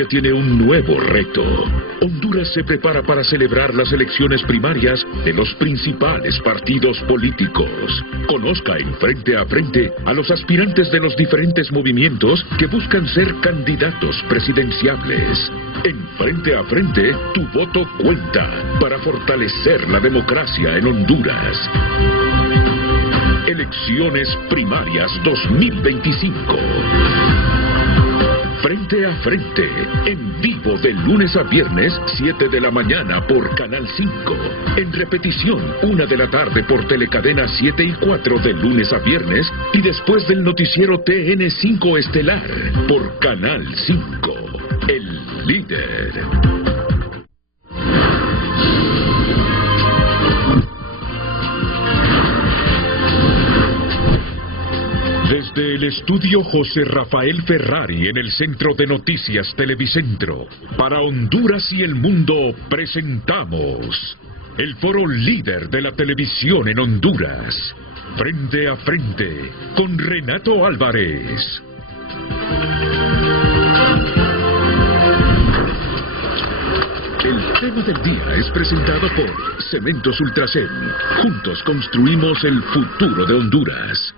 democracia tiene un nuevo reto. Honduras se prepara para celebrar las elecciones primarias de los principales partidos políticos. Conozca en Frente a Frente a los aspirantes de los diferentes movimientos que buscan ser candidatos presidenciables. En Frente a Frente, tu voto cuenta para fortalecer la democracia en Honduras. Elecciones Primarias 2025. Frente a Frente, en vivo de lunes a viernes, 7 de la mañana por Canal 5. En repetición, 1 de la tarde por Telecadena 7 y 4 de lunes a viernes. Y después del noticiero TN5 Estelar por Canal 5. El líder. Desde el estudio José Rafael Ferrari en el Centro de Noticias Televicentro, para Honduras y el mundo presentamos el foro líder de la televisión en Honduras, Frente a Frente, con Renato Álvarez. El tema del día es presentado por Cementos Ultracén. Juntos construimos el futuro de Honduras.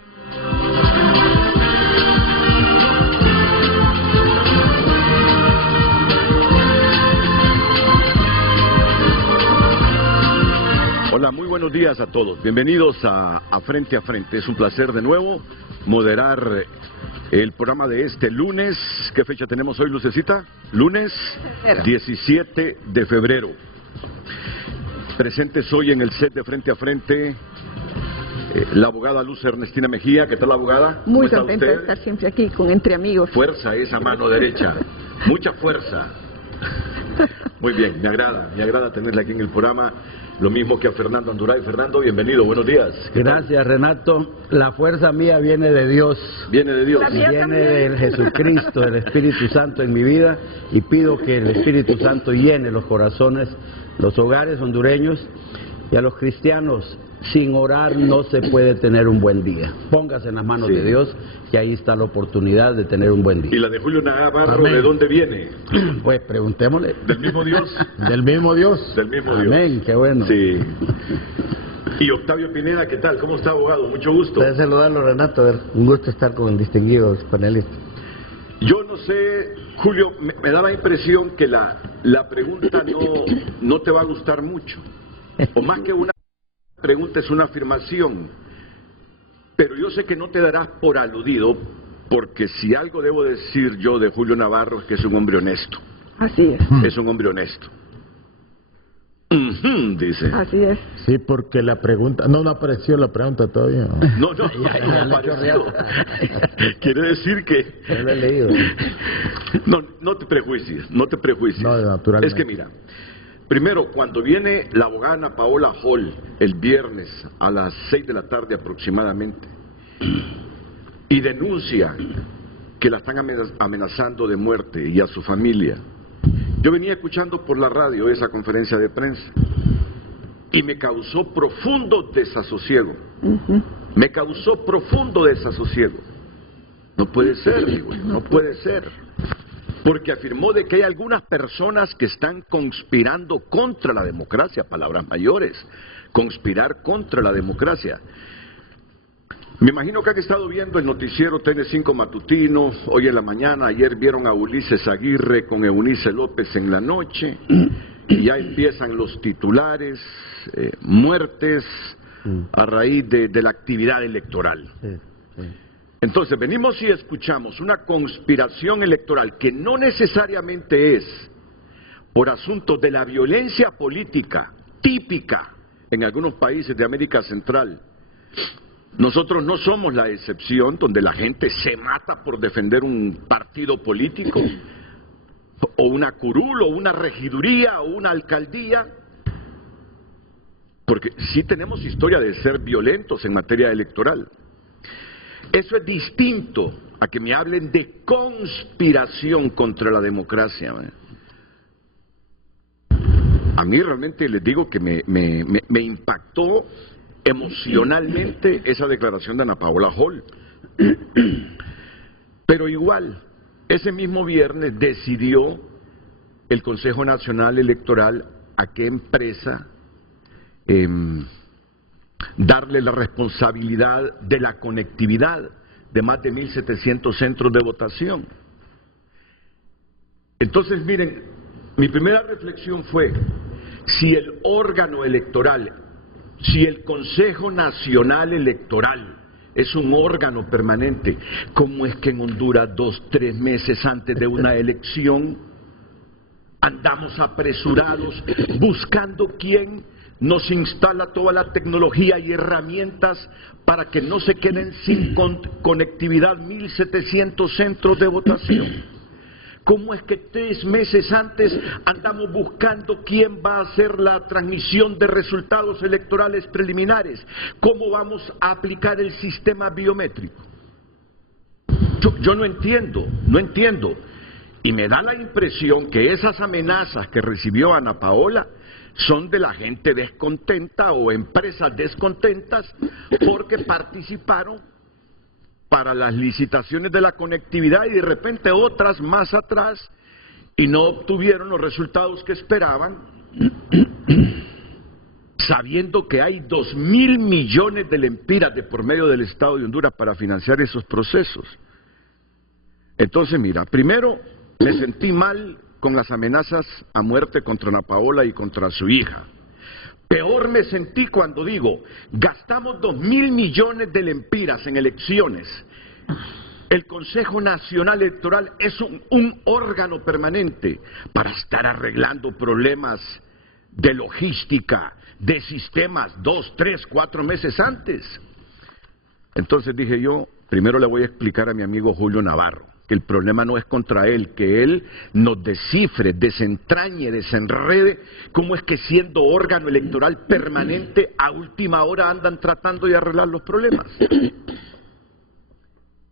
Hola, muy buenos días a todos. Bienvenidos a Frente a Frente. Es un placer de nuevo moderar el programa de este lunes. ¿Qué fecha tenemos hoy, Lucecita? Lunes 17 de febrero. Presentes hoy en el set de Frente a Frente la abogada Luz Ernestina Mejía. ¿Qué tal, abogada? Muy contenta de estar siempre aquí con Entre Amigos. Fuerza esa mano derecha, mucha fuerza. Muy bien, me agrada tenerla aquí en el programa. Lo mismo que a Fernando Anduray. Fernando, bienvenido, buenos días. Gracias, Renato. La fuerza mía viene de Dios. Viene de Dios. Viene del Jesucristo, del Espíritu Santo en mi vida, y pido que el Espíritu Santo llene los corazones, los hogares hondureños, y a los cristianos. Sin orar no se puede tener un buen día. Póngase en las manos de Dios, que ahí está la oportunidad de tener un buen día. ¿Y la de Julio Navarro, amén, de dónde viene? Pues preguntémosle. ¿Del mismo Dios? Del mismo Dios. Del mismo Dios. Amén, qué bueno. Sí. Y Octavio Pineda, ¿qué tal? ¿Cómo está, abogado? Mucho gusto. Puede saludarlo, Renato. Un gusto estar con distinguidos panelistas. Yo no sé, Julio, me da la impresión que la pregunta no te va a gustar mucho. O más que una pregunta, es una afirmación. Pero yo sé que no te darás por aludido, porque si algo debo decir yo de Julio Navarro es que es un hombre honesto. Así es. Es un hombre honesto. Dice. Así es. Sí, porque la pregunta... No apareció la pregunta todavía. No apareció. Quiere decir que... No lo he leído. No te prejuicies, no te prejuicies. No, naturalmente. Es que mira, primero, cuando viene la abogada Ana Paola Hall el viernes a las 6 de la tarde aproximadamente y denuncia que la están amenazando de muerte y a su familia, yo venía escuchando por la radio esa conferencia de prensa y me causó profundo desasosiego. Me causó profundo desasosiego. No puede ser, digo, no puede ser. Porque afirmó de que hay algunas personas que están conspirando contra la democracia, palabras mayores, conspirar contra la democracia. Me imagino que han estado viendo el noticiero TN5 matutino, hoy en la mañana, ayer vieron a Ulises Aguirre con Eunice López en la noche, y ya empiezan los titulares, muertes a raíz de la actividad electoral. Entonces venimos y escuchamos una conspiración electoral que no necesariamente es por asuntos de la violencia política típica en algunos países de América Central. Nosotros no somos la excepción, donde la gente se mata por defender un partido político, o una curul, o una regiduría, o una alcaldía, porque sí tenemos historia de ser violentos en materia electoral. Eso es distinto a que me hablen de conspiración contra la democracia. A mí realmente les digo que me impactó emocionalmente esa declaración de Ana Paola Hall. Pero igual, ese mismo viernes decidió el Consejo Nacional Electoral a qué empresa darle la responsabilidad de la conectividad de más de 1.700 centros de votación. Entonces, miren, mi primera reflexión fue, si el órgano electoral, si el Consejo Nacional Electoral es un órgano permanente, ¿cómo es que en Honduras 2, 3 meses antes de una elección andamos apresurados buscando quién nos instala toda la tecnología y herramientas para que no se queden sin conectividad 1.700 centros de votación? ¿Cómo es que 3 meses antes andamos buscando quién va a hacer la transmisión de resultados electorales preliminares? ¿Cómo vamos a aplicar el sistema biométrico? Yo no entiendo. Y me da la impresión que esas amenazas que recibió Ana Paola son de la gente descontenta o empresas descontentas porque participaron para las licitaciones de la conectividad y de repente otras más atrás y no obtuvieron los resultados que esperaban, sabiendo que hay 2.000 millones de lempiras de por medio del Estado de Honduras para financiar esos procesos. Entonces, mira, primero me sentí mal con las amenazas a muerte contra Ana Paola y contra su hija. Peor me sentí cuando digo, gastamos 2.000 millones de lempiras en elecciones. El Consejo Nacional Electoral es un órgano permanente para estar arreglando problemas de logística, de sistemas 2, 3, 4 meses antes. Entonces dije yo, primero le voy a explicar a mi amigo Julio Navarro que el problema no es contra él, que él nos descifre, desentrañe, desenrede cómo es que siendo órgano electoral permanente a última hora andan tratando de arreglar los problemas.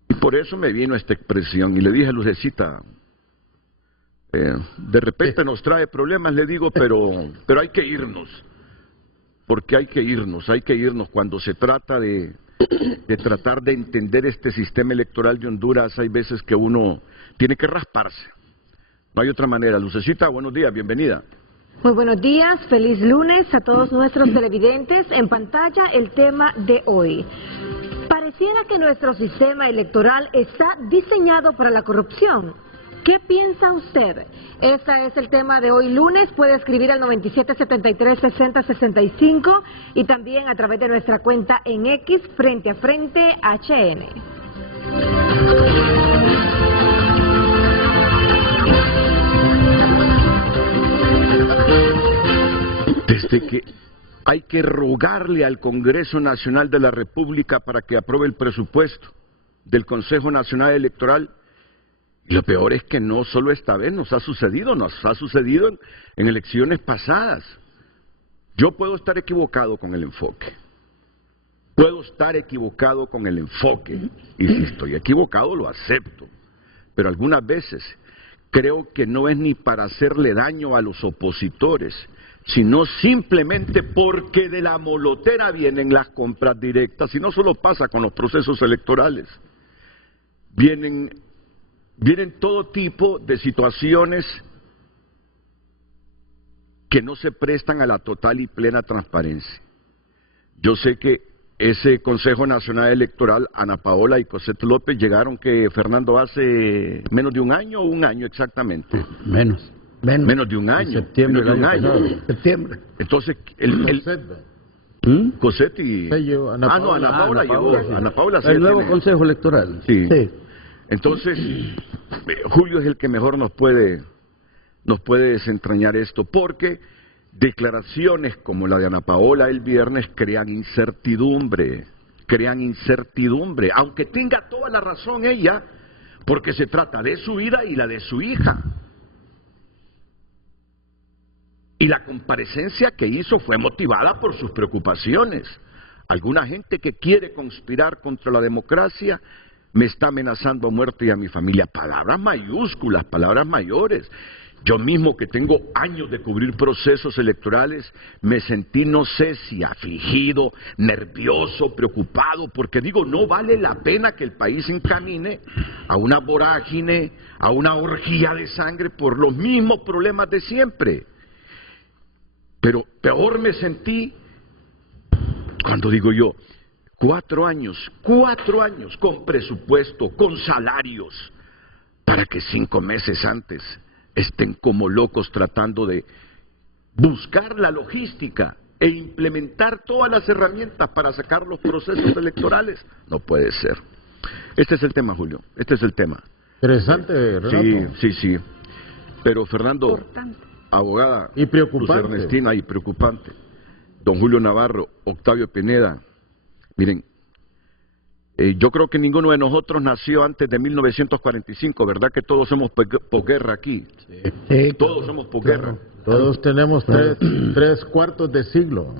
Y por eso me vino esta expresión y le dije a Lucecita, de repente nos trae problemas, le digo, pero hay que irnos, porque hay que irnos cuando se trata de tratar de entender este sistema electoral de Honduras. Hay veces que uno tiene que rasparse, no hay otra manera. Lucecita, buenos días, bienvenida. Muy buenos días, feliz lunes a todos nuestros televidentes. En pantalla el tema de hoy. Pareciera que nuestro sistema electoral está diseñado para la corrupción. ¿Qué piensa usted? Este es el tema de hoy lunes. Puede escribir al 9773-6065 y también a través de nuestra cuenta en X, Frente a Frente HN. Desde que hay que rogarle al Congreso Nacional de la República para que apruebe el presupuesto del Consejo Nacional Electoral. Y lo peor es que no solo esta vez nos ha sucedido en elecciones pasadas. Yo puedo estar equivocado con el enfoque. Y si estoy equivocado lo acepto. Pero algunas veces creo que no es ni para hacerle daño a los opositores, sino simplemente porque de la molotera vienen las compras directas. Y no solo pasa con los procesos electorales. Vienen todo tipo de situaciones que no se prestan a la total y plena transparencia. Yo sé que ese Consejo Nacional Electoral, Ana Paola y Cosette López llegaron, que Fernando, hace menos de un año o un año exactamente. Menos de un año. En septiembre menos de un año. Septiembre. Entonces, Cosette y... Ana Paola llegó. Ana Paola sí el nuevo tiene... Consejo Electoral. Sí. Entonces, Julio es el que mejor nos puede desentrañar esto, porque declaraciones como la de Ana Paola el viernes crean incertidumbre, aunque tenga toda la razón ella, porque se trata de su vida y la de su hija. Y la comparecencia que hizo fue motivada por sus preocupaciones. Alguna gente que quiere conspirar contra la democracia me está amenazando a muerte y a mi familia. Palabras mayúsculas, palabras mayores. Yo mismo, que tengo años de cubrir procesos electorales, me sentí, no sé si afligido, nervioso, preocupado, porque digo, no vale la pena que el país encamine a una vorágine, a una orgía de sangre por los mismos problemas de siempre. Pero peor me sentí cuando digo yo, 4 años con presupuesto, con salarios, para que 5 meses antes estén como locos tratando de buscar la logística e implementar todas las herramientas para sacar los procesos electorales. No puede ser. Este es el tema, Julio, este es el tema. Interesante, Renato. Sí. Pero Fernando, Importante. abogada, Y preocupante. Luz Ernestina, y preocupante. Don Julio Navarro, Octavio Pineda, miren, yo creo que ninguno de nosotros nació antes de 1945, ¿verdad? Que todos somos posguerra aquí. Sí, Todos somos posguerra. Todos tenemos tres cuartos de siglo.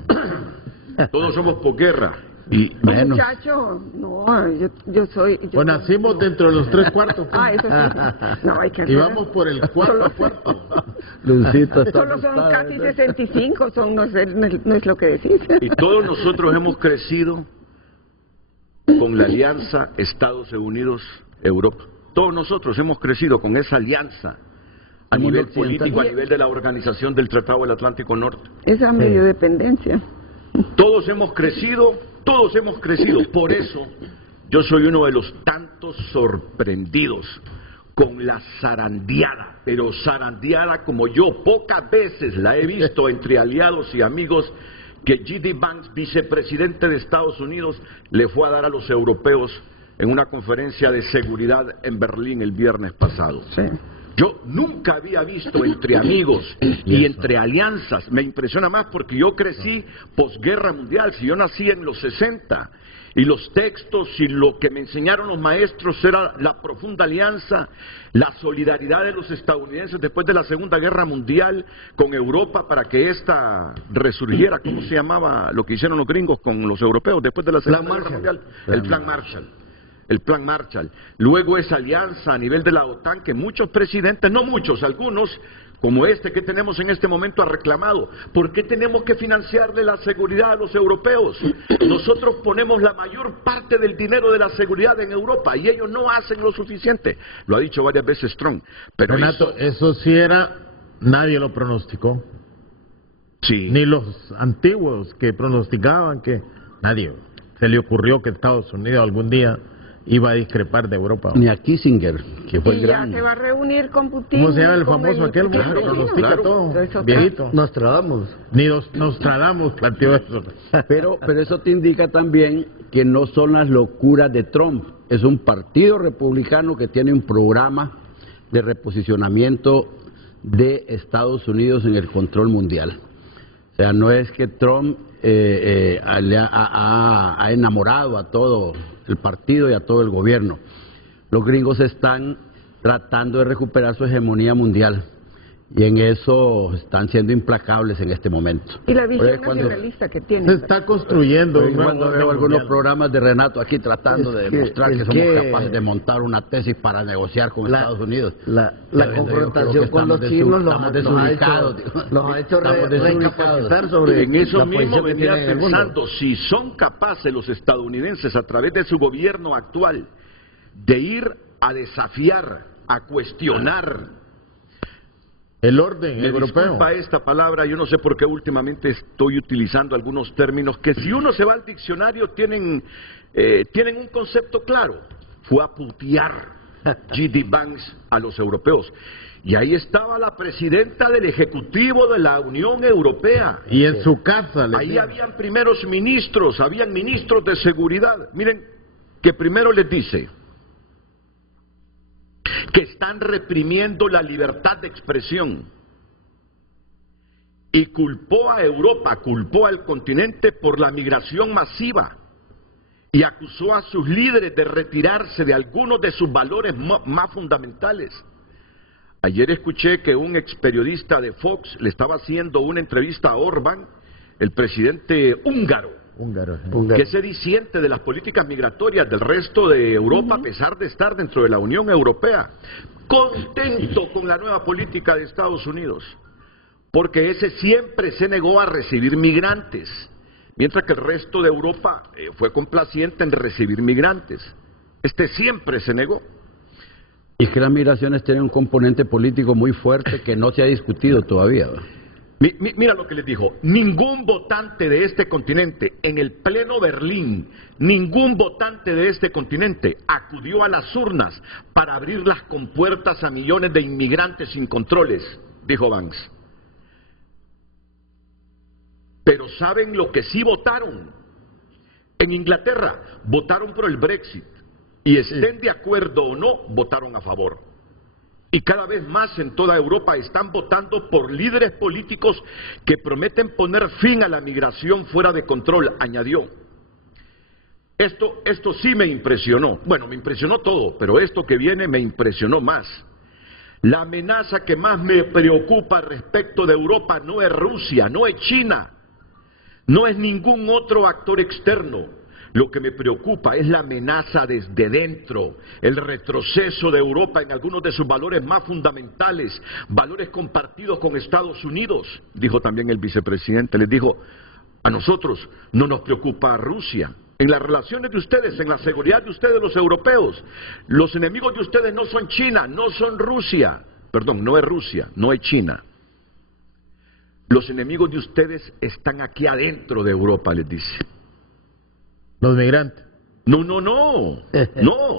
Todos somos posguerra. Y Menos. Muchacho, no, yo soy... Pues nacimos dentro de los 3 cuartos. Ah, eso sí. No, hay que Y vamos por el cuarto. Luncito está Solo son asustada, casi ¿verdad? 65, no es lo que decís. Y todos nosotros hemos crecido con la alianza Estados Unidos-Europa. Todos nosotros hemos crecido con esa alianza a El mundo nivel occidental. político, a nivel de la organización del Tratado del Atlántico Norte. Esa medio dependencia. Todos hemos crecido. Por eso yo soy uno de los tantos sorprendidos con la zarandeada, pero zarandeada como yo pocas veces la he visto entre aliados y amigos que J.D. Vance, vicepresidente de Estados Unidos, le fue a dar a los europeos en una conferencia de seguridad en Berlín el viernes pasado. Sí. Yo nunca había visto entre amigos y entre alianzas, me impresiona más porque yo crecí posguerra mundial, si yo nací en los 60, y los textos y lo que me enseñaron los maestros era la profunda alianza, la solidaridad de los estadounidenses después de la Segunda Guerra Mundial con Europa para que ésta resurgiera. ¿Cómo se llamaba lo que hicieron los gringos con los europeos después de la Segunda Guerra Mundial? El Plan Marshall. El Plan Marshall. Luego esa alianza a nivel de la OTAN que muchos presidentes, no muchos, algunos, como este que tenemos en este momento, ha reclamado. ¿Por qué tenemos que financiarle la seguridad a los europeos? Nosotros ponemos la mayor parte del dinero de la seguridad en Europa y ellos no hacen lo suficiente. Lo ha dicho varias veces Trump. Pero Renato, eso sí era, nadie lo pronosticó. sí. Ni los antiguos que pronosticaban que nadie se le ocurrió que Estados Unidos algún día iba a discrepar de Europa. Ni a Kissinger, que fue el Y ya gran. se va a reunir con Putin. ¿Cómo se llama el con famoso aquel que Claro, pronostica claro. todo? Eso- Viejito. Nostradamus. Ni Nostradamus planteó eso. Pero eso te indica también que no son las locuras de Trump. Es un partido republicano que tiene un programa de reposicionamiento de Estados Unidos en el control mundial. O sea, no es que Trump le ha enamorado a todo el partido y a todo el gobierno. Los gringos están tratando de recuperar su hegemonía mundial y en eso están siendo implacables en este momento. Y la Por visión eso cuando- nacionalista que Se tiene. está construyendo. un nuevo cuando orden veo algunos mundial. programas de Renato aquí tratando de Es que- demostrar que es somos que- capaces de montar una tesis para negociar con Estados Unidos. La Yo creo confrontación que con los estamos chinos los estamos ha desubicados, hecho, digo. los ha hecho Estamos desubicados. recapacitar sobre En eso la mismo posición que venía tienen en el mundo. pensando, si son capaces los estadounidenses a través de su gobierno actual de ir a desafiar, a cuestionar, El orden me europeo. disculpa esta palabra, yo no sé por qué últimamente estoy utilizando algunos términos que si uno se va al diccionario tienen un concepto claro, fue a putear J.D. Vance a los europeos. Y ahí estaba la presidenta del Ejecutivo de la Unión Europea. Y en su casa. les Ahí digo. habían primeros ministros, habían ministros de seguridad. Miren, que primero les dice que están reprimiendo la libertad de expresión. Y culpó a Europa, culpó al continente por la migración masiva. Y acusó a sus líderes de retirarse de algunos de sus valores más fundamentales. Ayer escuché que un ex periodista de Fox le estaba haciendo una entrevista a Orbán, el presidente húngaro, que se disiente de las políticas migratorias del resto de Europa a pesar de estar dentro de la Unión Europea. Contento con la nueva política de Estados Unidos, porque ese siempre se negó a recibir migrantes, mientras que el resto de Europa fue complaciente en recibir migrantes. Este siempre se negó. Y es que las migraciones tienen un componente político muy fuerte que no se ha discutido todavía, ¿verdad? Mira lo que les dijo, ningún votante de este continente, en el pleno Berlín, ningún votante de este continente acudió a las urnas para abrir las compuertas a millones de inmigrantes sin controles, dijo Vance. Pero ¿saben lo que sí votaron? En Inglaterra votaron por el Brexit y estén de acuerdo o no, votaron a favor. Y cada vez más en toda Europa están votando por líderes políticos que prometen poner fin a la migración fuera de control, añadió. Esto sí me impresionó. Bueno, me impresionó todo, pero esto que viene me impresionó más. La amenaza que más me preocupa respecto de Europa no es Rusia, no es China, no es ningún otro actor externo. Lo que me preocupa es la amenaza desde dentro, el retroceso de Europa en algunos de sus valores más fundamentales, valores compartidos con Estados Unidos, dijo también el vicepresidente. Les dijo, a nosotros no nos preocupa Rusia. En las relaciones de ustedes, en la seguridad de ustedes los europeos, los enemigos de ustedes no son China, no son Rusia, perdón, no es Rusia, no es China. Los enemigos de ustedes están aquí adentro de Europa, les dice. Los migrantes. No.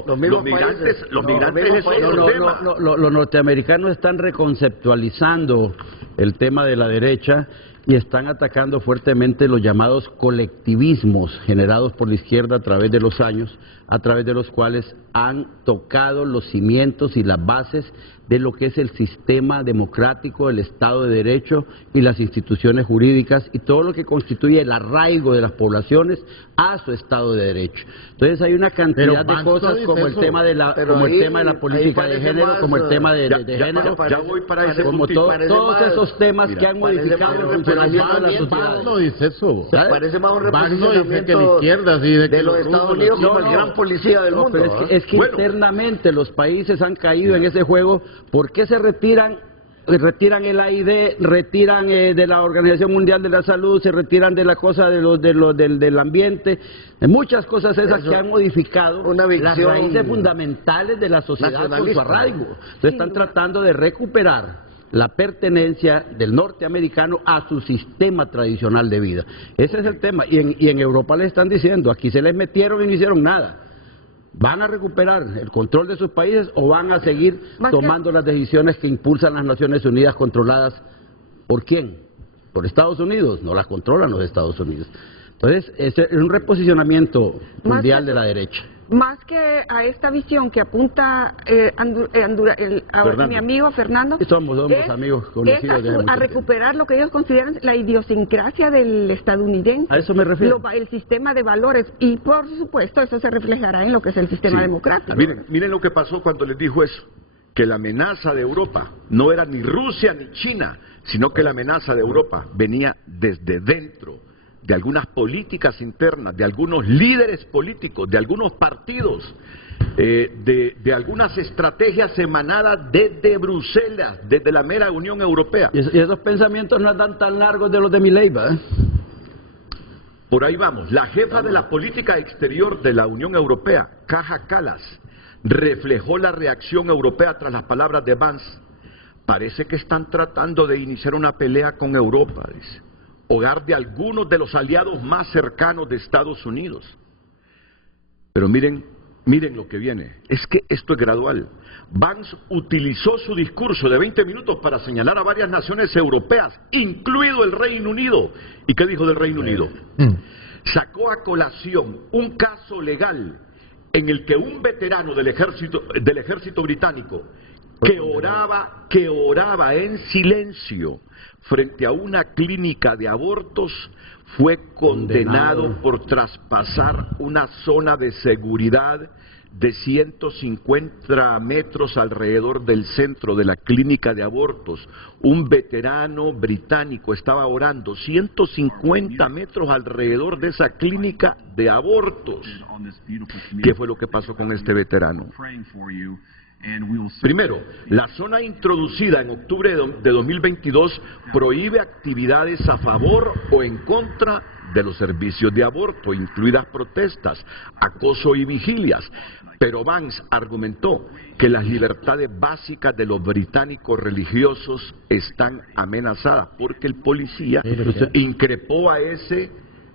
Los migrantes es otro tema. Los norteamericanos están reconceptualizando el tema de la derecha y están atacando fuertemente los llamados colectivismos generados por la izquierda a través de los años, a través de los cuales han tocado los cimientos y las bases de lo que es el sistema democrático, el Estado de Derecho y las instituciones jurídicas y todo lo que constituye el arraigo de las poblaciones a su Estado de Derecho. Entonces hay una cantidad de cosas como el tema de la política de género, como el tema de género, como todos esos temas que han modificado el funcionamiento de la sociedad. No dice eso. Parece más un reposicionamiento dice que la izquierda, sí, de los Estados Unidos como el gran policía del mundo. Pero es que internamente los países han caído en ese juego. ¿Por qué se retiran el AID, retiran de la Organización Mundial de la Salud, se retiran de la cosa del ambiente, de muchas cosas esas que han modificado las raíces fundamentales de la sociedad con su arraigo? Entonces están tratando de recuperar la pertenencia del norteamericano a su sistema tradicional de vida. Ese es el tema. Y en Europa les están diciendo, aquí se les metieron y no hicieron nada. ¿Van a recuperar el control de sus países o van a seguir tomando las decisiones que impulsan las Naciones Unidas controladas por quién? ¿Por Estados Unidos? No las controlan los Estados Unidos. Entonces, es un reposicionamiento mundial de la derecha. Más que a esta visión que apunta mi amigo Fernando, somos amigos conocidos es a recuperar lo que ellos consideran la idiosincrasia del estadounidense. A eso me refiero. El sistema de valores, y por supuesto eso se reflejará en lo que es el sistema democrático. Miren lo que pasó cuando les dijo eso, que la amenaza de Europa no era ni Rusia ni China, sino que la amenaza de Europa venía desde dentro, de algunas políticas internas, de algunos líderes políticos, de algunos partidos, de algunas estrategias emanadas desde Bruselas, desde la mera Unión Europea. Y esos pensamientos no andan tan largos de los de Milei, ¿verdad? Por ahí vamos. La jefa de la política exterior de la Unión Europea, Kaja Kallas, reflejó la reacción europea tras las palabras de Vance. Parece que están tratando de iniciar una pelea con Europa, dice, hogar de algunos de los aliados más cercanos de Estados Unidos. Pero miren lo que viene, es que esto es gradual. Vance utilizó su discurso de 20 minutos para señalar a varias naciones europeas, incluido el Reino Unido. ¿Y qué dijo del Reino Unido? Sacó a colación un caso legal en el que un veterano del ejército británico que oraba en silencio frente a una clínica de abortos fue condenado por traspasar una zona de seguridad de 150 metros alrededor del centro de la clínica de abortos. Un veterano británico estaba orando 150 metros alrededor de esa clínica de abortos. ¿Qué fue lo que pasó con este veterano? Primero, la zona introducida en octubre de 2022 prohíbe actividades a favor o en contra de los servicios de aborto, incluidas protestas, acoso y vigilias. Pero Vance argumentó que las libertades básicas de los británicos religiosos están amenazadas porque el policía increpó a ese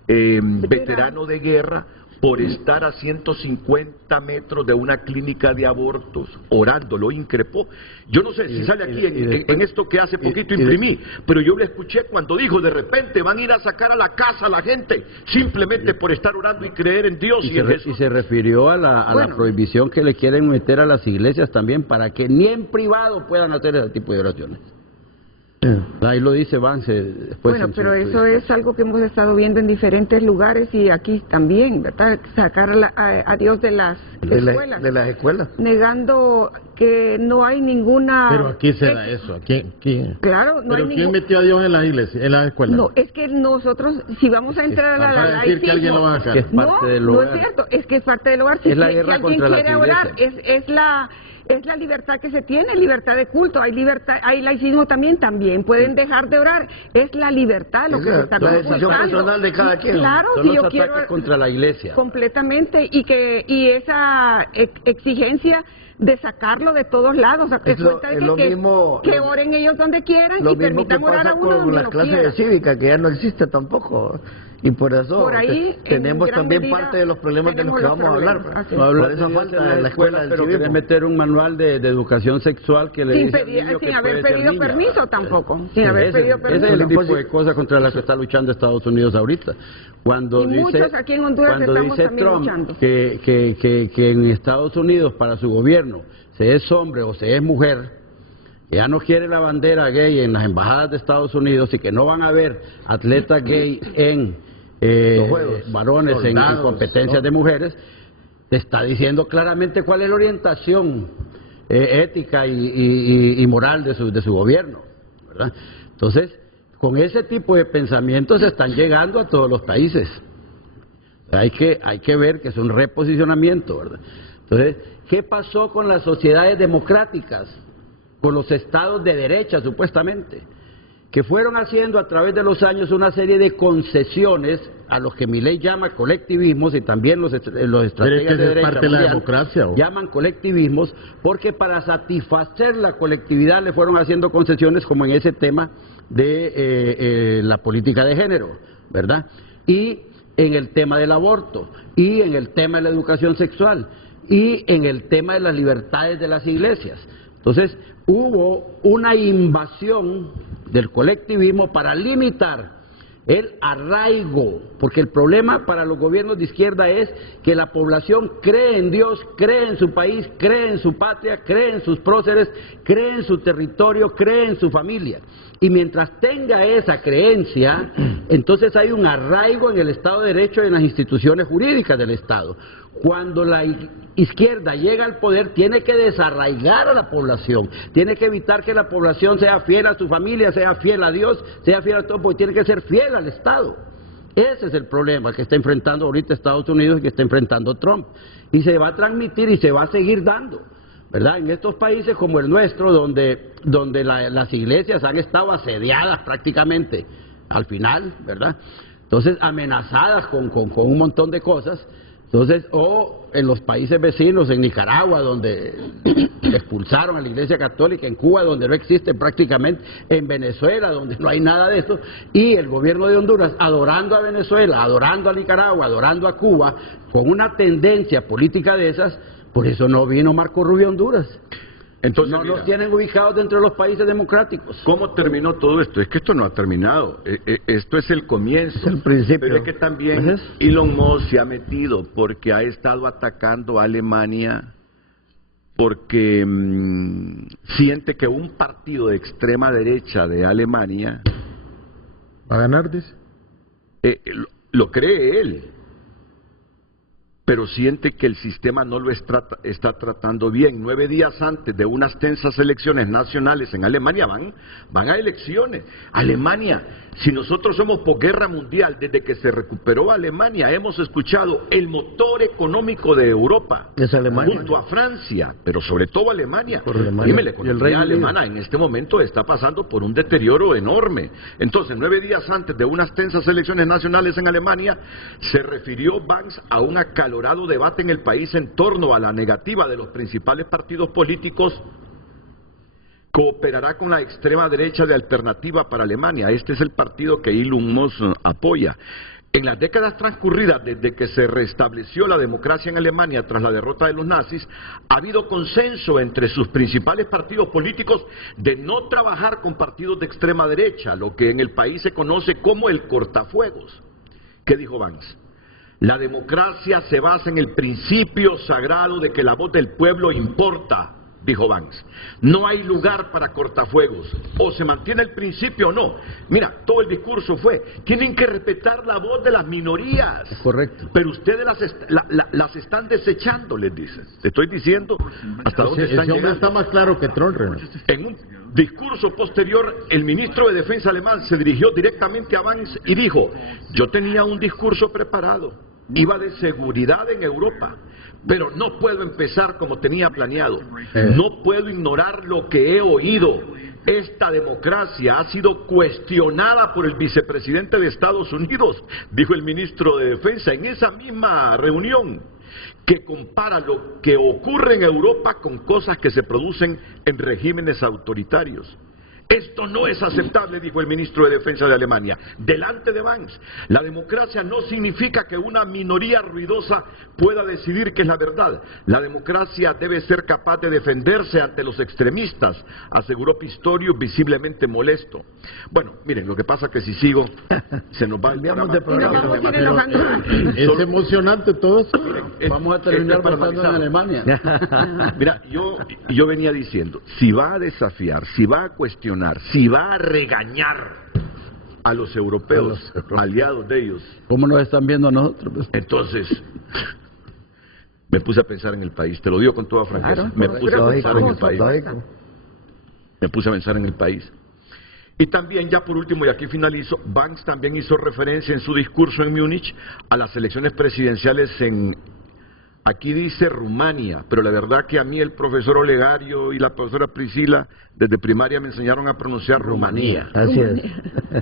veterano de guerra por estar a 150 metros de una clínica de abortos, orando, lo increpó. Yo no sé si sale aquí en esto que hace poquito imprimí, pero yo le escuché cuando dijo, de repente van a ir a sacar a la casa a la gente, simplemente por estar orando y creer en Dios y en Jesús. Y se refirió a la prohibición que le quieren meter a las iglesias también, para que ni en privado puedan hacer ese tipo de oraciones. Ahí lo dice Vance. Bueno, pero eso es algo que hemos estado viendo en diferentes lugares y aquí también, ¿verdad? Sacar a Dios de las escuelas. De las escuelas. Negando que no hay ninguna... Pero aquí se da eso. ¿Quién? Claro, no hay ¿Pero quién metió a Dios en las iglesias, en las escuelas? No, es que nosotros, si vamos a entrar a la decir que alguien lo va a sacar. Que es parte del hogar. No es cierto, es que es parte del hogar. Si, es la guerra si alguien contra quiere las orar, iglesias. es la libertad que se tiene, libertad de culto, hay libertad, hay laicismo también pueden dejar de orar, es la libertad lo que se está la decisión personal de cada quien. Claro, son si los yo quiero contra la iglesia. Completamente, y esa exigencia de sacarlo de todos lados, que oren ellos donde quieran y permitan orar a uno donde lo mismo que pasa con las clases de cívica, que ya no existe tampoco. Y por eso por ahí, tenemos también parte de los problemas de los que vamos a hablar. Por esa falta de la escuela, pero quieren meter un manual de educación sexual que le dice al niño que sin haber puede ser pedido niña. permiso tampoco. Sin haber pedido permiso. Ese es el tipo de cosas contra las que está luchando Estados Unidos ahorita. Cuando muchos aquí en Honduras estamos dice también Trump luchando. que en Estados Unidos, para su gobierno, se es hombre o se es mujer, ya no quiere la bandera gay en las embajadas de Estados Unidos y que no van a haber atletas gay en varones en competencias de mujeres, está diciendo claramente cuál es la orientación ética y moral de su gobierno, ¿verdad? Entonces, con ese tipo de pensamientos se están llegando a todos los países. Hay que ver que es un reposicionamiento, ¿verdad? Entonces, ¿qué pasó con las sociedades democráticas? Con los estados de derecha, supuestamente, que fueron haciendo a través de los años una serie de concesiones a los que Milei llama colectivismos, y también los estrategas de derecha parte de la democracia, llaman colectivismos, porque para satisfacer la colectividad le fueron haciendo concesiones, como en ese tema de la política de género, ¿verdad? Y en el tema del aborto, y en el tema de la educación sexual, y en el tema de las libertades de las iglesias. Entonces, hubo una invasión del colectivismo para limitar el arraigo, porque el problema para los gobiernos de izquierda es que la población cree en Dios, cree en su país, cree en su patria, cree en sus próceres, cree en su territorio, cree en su familia. Y mientras tenga esa creencia, entonces hay un arraigo en el Estado de Derecho y en las instituciones jurídicas del Estado. Cuando la izquierda llega al poder, tiene que desarraigar a la población, tiene que evitar que la población sea fiel a su familia, sea fiel a Dios, sea fiel a todo, porque tiene que ser fiel al Estado. Ese es el problema que está enfrentando ahorita Estados Unidos y que está enfrentando Trump. Y se va a transmitir y se va a seguir dando, ¿verdad? En estos países como el nuestro, donde las iglesias han estado asediadas prácticamente al final, ¿verdad? Entonces, amenazadas con un montón de cosas. Entonces, o en los países vecinos, en Nicaragua, donde expulsaron a la Iglesia Católica, en Cuba, donde no existe prácticamente, en Venezuela, donde no hay nada de esto, y el gobierno de Honduras adorando a Venezuela, adorando a Nicaragua, adorando a Cuba, con una tendencia política de esas. Por eso no vino Marco Rubio a Honduras. Entonces, no los tienen ubicados dentro de los países democráticos. ¿Cómo terminó todo esto? Es que esto no ha terminado. Esto es el comienzo. Es el principio. Pero es que también Elon Musk se ha metido porque ha estado atacando a Alemania, porque siente que un partido de extrema derecha de Alemania ¿va a ganar, dice? Lo cree él. pero siente que el sistema no lo está tratando bien. 9 días antes de unas tensas elecciones nacionales en Alemania, van a elecciones. Alemania, si nosotros somos posguerra mundial, desde que se recuperó Alemania, hemos escuchado el motor económico de Europa, es Alemania, junto a Francia, pero sobre todo Alemania. Alemania. Dime, la economía alemana en este momento está pasando por un deterioro enorme. Entonces, 9 días antes de unas tensas elecciones nacionales en Alemania, se refirió Vance a un acalorado debate en el país en torno a la negativa de los principales partidos políticos. Cooperará con la extrema derecha de Alternativa para Alemania. Este es el partido que Elon Musk apoya. En las décadas transcurridas desde que se restableció la democracia en Alemania tras la derrota de los nazis, ha habido consenso entre sus principales partidos políticos de no trabajar con partidos de extrema derecha, lo que en el país se conoce como el cortafuegos. ¿Qué dijo Vance? La democracia se basa en el principio sagrado de que la voz del pueblo importa, dijo Vance. No hay lugar para cortafuegos. O se mantiene el principio o no. Mira, todo el discurso fue, tienen que respetar la voz de las minorías. Correcto. Pero ustedes las están desechando, les dicen. Te estoy diciendo hasta dónde están llegando. Está más claro que Trump. En un discurso posterior, el ministro de Defensa alemán se dirigió directamente a Vance y dijo, yo tenía un discurso preparado. Iba de seguridad en Europa, pero no puedo empezar como tenía planeado. No puedo ignorar lo que he oído. Esta democracia ha sido cuestionada por el vicepresidente de Estados Unidos, dijo el ministro de Defensa en esa misma reunión, que compara lo que ocurre en Europa con cosas que se producen en regímenes autoritarios. Esto no es aceptable, dijo el ministro de Defensa de Alemania, delante de Vance. La democracia no significa que una minoría ruidosa pueda decidir qué es la verdad. La democracia debe ser capaz de defenderse ante los extremistas, aseguró Pistorius, visiblemente molesto. Bueno, miren, lo que pasa es que si sigo, se nos va el programa. Es emocionante todo eso. Vamos a terminar pasando en Alemania. Mira, yo venía diciendo, si va a desafiar, si va a cuestionar, si va a regañar a los europeos, aliados de ellos. ¿Cómo nos están viendo a nosotros? Entonces, me puse a pensar en el país, te lo digo con toda franqueza. Me puse a pensar en el país. Me puse a pensar en el país. Y también, ya por último, y aquí finalizo, Vance también hizo referencia en su discurso en Múnich a las elecciones presidenciales en... Aquí dice Rumania, pero la verdad que a mí el profesor Olegario y la profesora Priscila desde primaria me enseñaron a pronunciar Rumanía. Así es.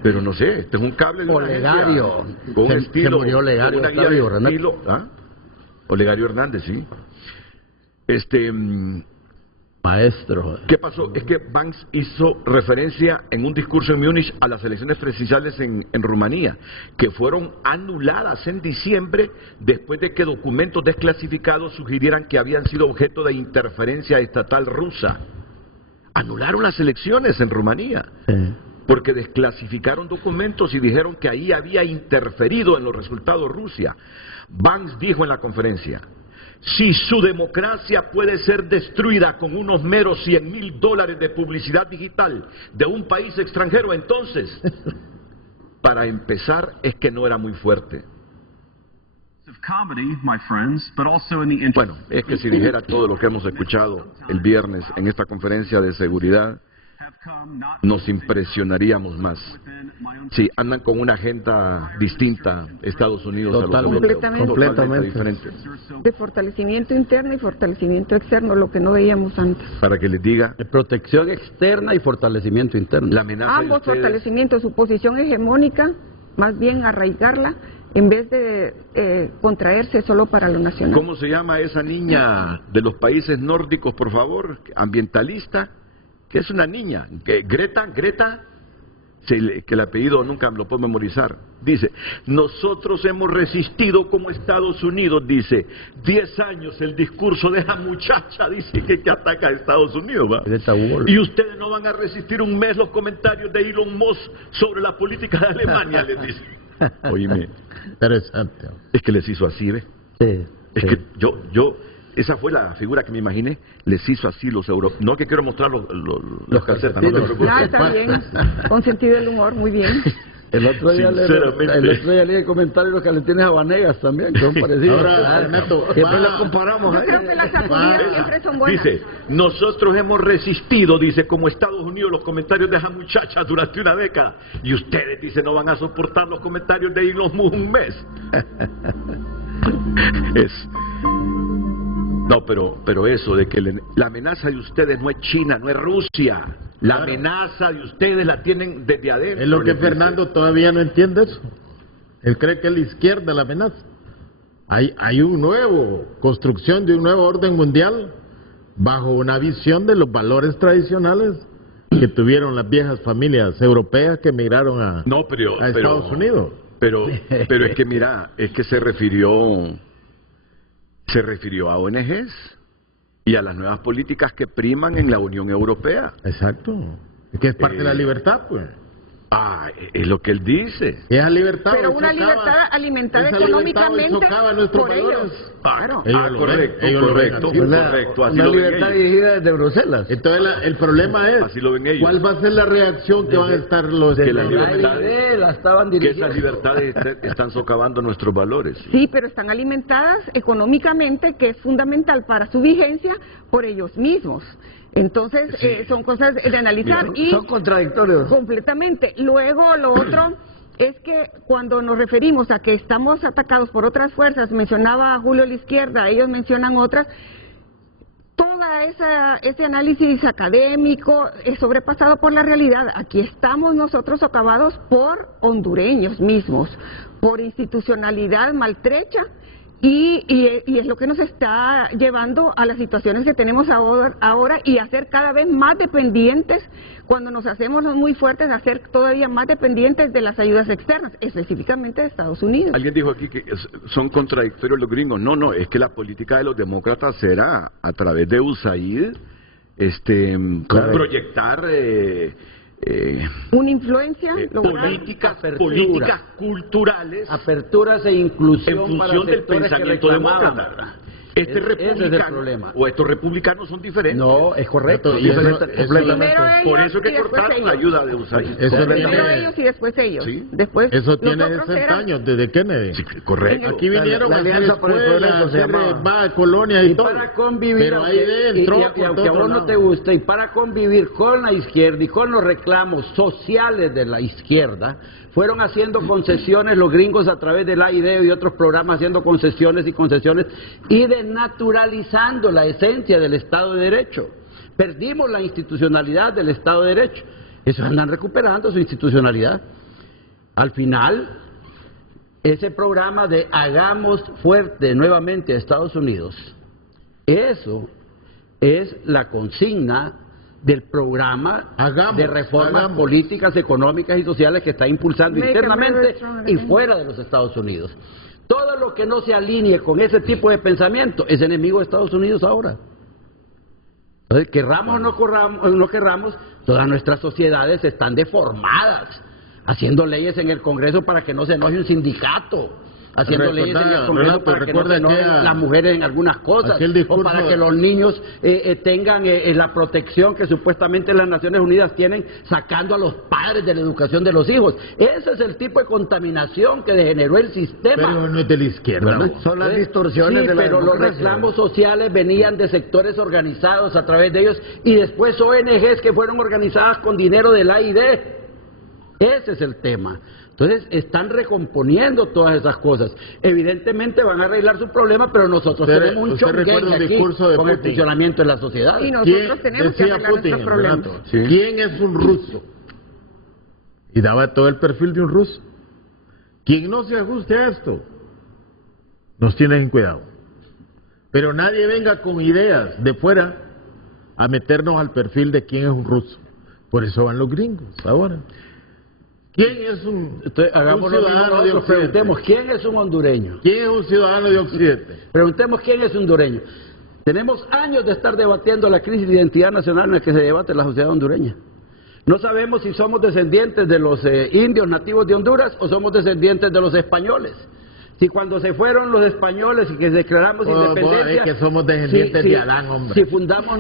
Pero no sé, este es un cable de una Olegario. Agencia, con un estilo, se murió Olegario, con una guía de estilo. ¿Ah? Olegario Hernández, sí. Maestro. ¿Qué pasó? Es que Vance hizo referencia en un discurso en Múnich a las elecciones presidenciales en Rumanía, que fueron anuladas en diciembre después de que documentos desclasificados sugirieran que habían sido objeto de interferencia estatal rusa. Anularon las elecciones en Rumanía, porque desclasificaron documentos y dijeron que ahí había interferido en los resultados Rusia. Vance dijo en la conferencia, si su democracia puede ser destruida con unos meros $100,000 de publicidad digital de un país extranjero, entonces, para empezar, es que no era muy fuerte. Bueno, es que si dijera todo lo que hemos escuchado el viernes en esta conferencia de seguridad, nos impresionaríamos más. Sí, andan con una agenda distinta Estados Unidos a los europeos, completamente diferente. De fortalecimiento interno y fortalecimiento externo, lo que no veíamos antes. Para que les diga, de protección externa y fortalecimiento interno. La amenaza ambos fortalecimientos, su posición hegemónica, más bien arraigarla, en vez de contraerse solo para lo nacional. ¿Cómo se llama esa niña de los países nórdicos, por favor? Ambientalista, que es una niña, que Greta, que el apellido nunca lo puedo memorizar. Dice, nosotros hemos resistido como Estados Unidos, dice, 10 años el discurso de esa muchacha, dice que ataca a Estados Unidos, ¿va? Y ustedes no van a resistir un mes los comentarios de Elon Musk sobre la política de Alemania, les dice. Oíme, interesante. Es que les hizo así, ¿ve? Sí. Es que yo esa fue la figura que me imaginé, les hizo así los europeos. No que quiero mostrar los calcetas, no te preocupes. Está bien, con sentido del humor, muy bien. El otro día leí el comentario de los calentines habanegas también, que son parecidos. Ahora, Ernesto, siempre las comparamos. Yo creo que las sacudidas siempre son buenas. Dice, nosotros hemos resistido, dice, como Estados Unidos, los comentarios de esa muchacha durante una década. Y ustedes, dice, no van a soportar los comentarios de Elon Musk un mes. No, pero eso de que la amenaza de ustedes no es China, no es Rusia. La amenaza de ustedes la tienen desde adentro. Es lo que Fernando todavía no entiende eso. Él cree que es la izquierda la amenaza. Hay construcción de un nuevo orden mundial bajo una visión de los valores tradicionales que tuvieron las viejas familias europeas que emigraron a Estados Unidos. Pero es que mira, es que se refirió a ONGs y a las nuevas políticas que priman en la Unión Europea. Exacto. Es que es parte de la libertad, pues. Es lo que él dice. Esa libertad. Pero una libertad alimentada económicamente por ellos. Claro. Correcto. Así una lo ven libertad ellos. dirigida desde Bruselas. Entonces el problema es, así lo ven ellos. ¿cuál va a ser la reacción que van a estar los que la estaban que dirigiendo. esas libertades están socavando nuestros valores? Sí, pero están alimentadas económicamente, que es fundamental para su vigencia, por ellos mismos. Entonces, son cosas de analizar. Mira, y son contradictorios. Completamente. Luego, lo otro es que cuando nos referimos a que estamos atacados por otras fuerzas, mencionaba Julio la izquierda, ellos mencionan otras, toda ese análisis académico es sobrepasado por la realidad. Aquí estamos nosotros socavados por hondureños mismos, por institucionalidad maltrecha. Y es lo que nos está llevando a las situaciones que tenemos ahora y a ser cada vez más dependientes, cuando nos hacemos los muy fuertes, a ser todavía más dependientes de las ayudas externas, específicamente de Estados Unidos. Alguien dijo aquí que son contradictorios los gringos. No, es que la política de los demócratas era a través de USAID, proyectar... una influencia, políticas culturales, aperturas e inclusión en función del pensamiento demócrata. Ese es el problema. O estos republicanos son diferentes. No, es correcto. Por eso que cortaron la ayuda de USAID. Primero ellos y después ellos. ¿Sí? Después eso tiene 60 años desde Kennedy. Sí, correcto. Aquí vinieron la Alianza por el Progreso se llamaba. Colonia y todo. Para convivir, pero ahí entró y aunque a vos no te guste, y para convivir con la izquierda y con los reclamos sociales de la izquierda, fueron haciendo concesiones los gringos a través del AIDEO y otros programas, haciendo concesiones y desnaturalizando la esencia del Estado de Derecho. Perdimos la institucionalidad del Estado de Derecho. Esos andan recuperando su institucionalidad. Al final, ese programa de hagamos fuerte nuevamente a Estados Unidos, eso es la consigna del programa de reformas políticas, económicas y sociales que está impulsando internamente y fuera de los Estados Unidos. Todo lo que no se alinee con ese tipo de pensamiento es enemigo de Estados Unidos ahora. Entonces, querramos o no querramos, todas nuestras sociedades están deformadas, haciendo leyes en el Congreso para que no se enoje un sindicato, haciendo leyes en el Congreso para que no se enojen las mujeres en algunas cosas, o para que los niños tengan la protección que supuestamente las Naciones Unidas tienen, sacando a los padres de la educación de los hijos. Ese es el tipo de contaminación que degeneró el sistema. Pero no es de la izquierda. Bueno, son las distorsiones de la democracia. Pero los reclamos sociales venían de sectores organizados a través de ellos y después ONGs que fueron organizadas con dinero del AID. Ese es el tema. Entonces, están recomponiendo todas esas cosas. Evidentemente van a arreglar sus problemas, pero nosotros tenemos un chongueño aquí con el funcionamiento de la sociedad. Y nosotros tenemos que arreglar nuestros problemas. ¿Sí? ¿Quién es un ruso? Y daba todo el perfil de un ruso. Quien no se ajuste a esto, nos tiene en cuidado. Pero nadie venga con ideas de fuera a meternos al perfil de quién es un ruso. Por eso van los gringos ahora. ¿Quién es un ciudadano de Occidente? Preguntemos, ¿quién es un hondureño? ¿Quién es un ciudadano de Occidente? Preguntemos, ¿quién es un hondureño? Tenemos años de estar debatiendo la crisis de identidad nacional en la que se debate la sociedad hondureña. No sabemos si somos descendientes de los indios nativos de Honduras o somos descendientes de los españoles. Si cuando se fueron los españoles y que declaramos independencia, que somos descendientes de Adán, hombre. Si fundamos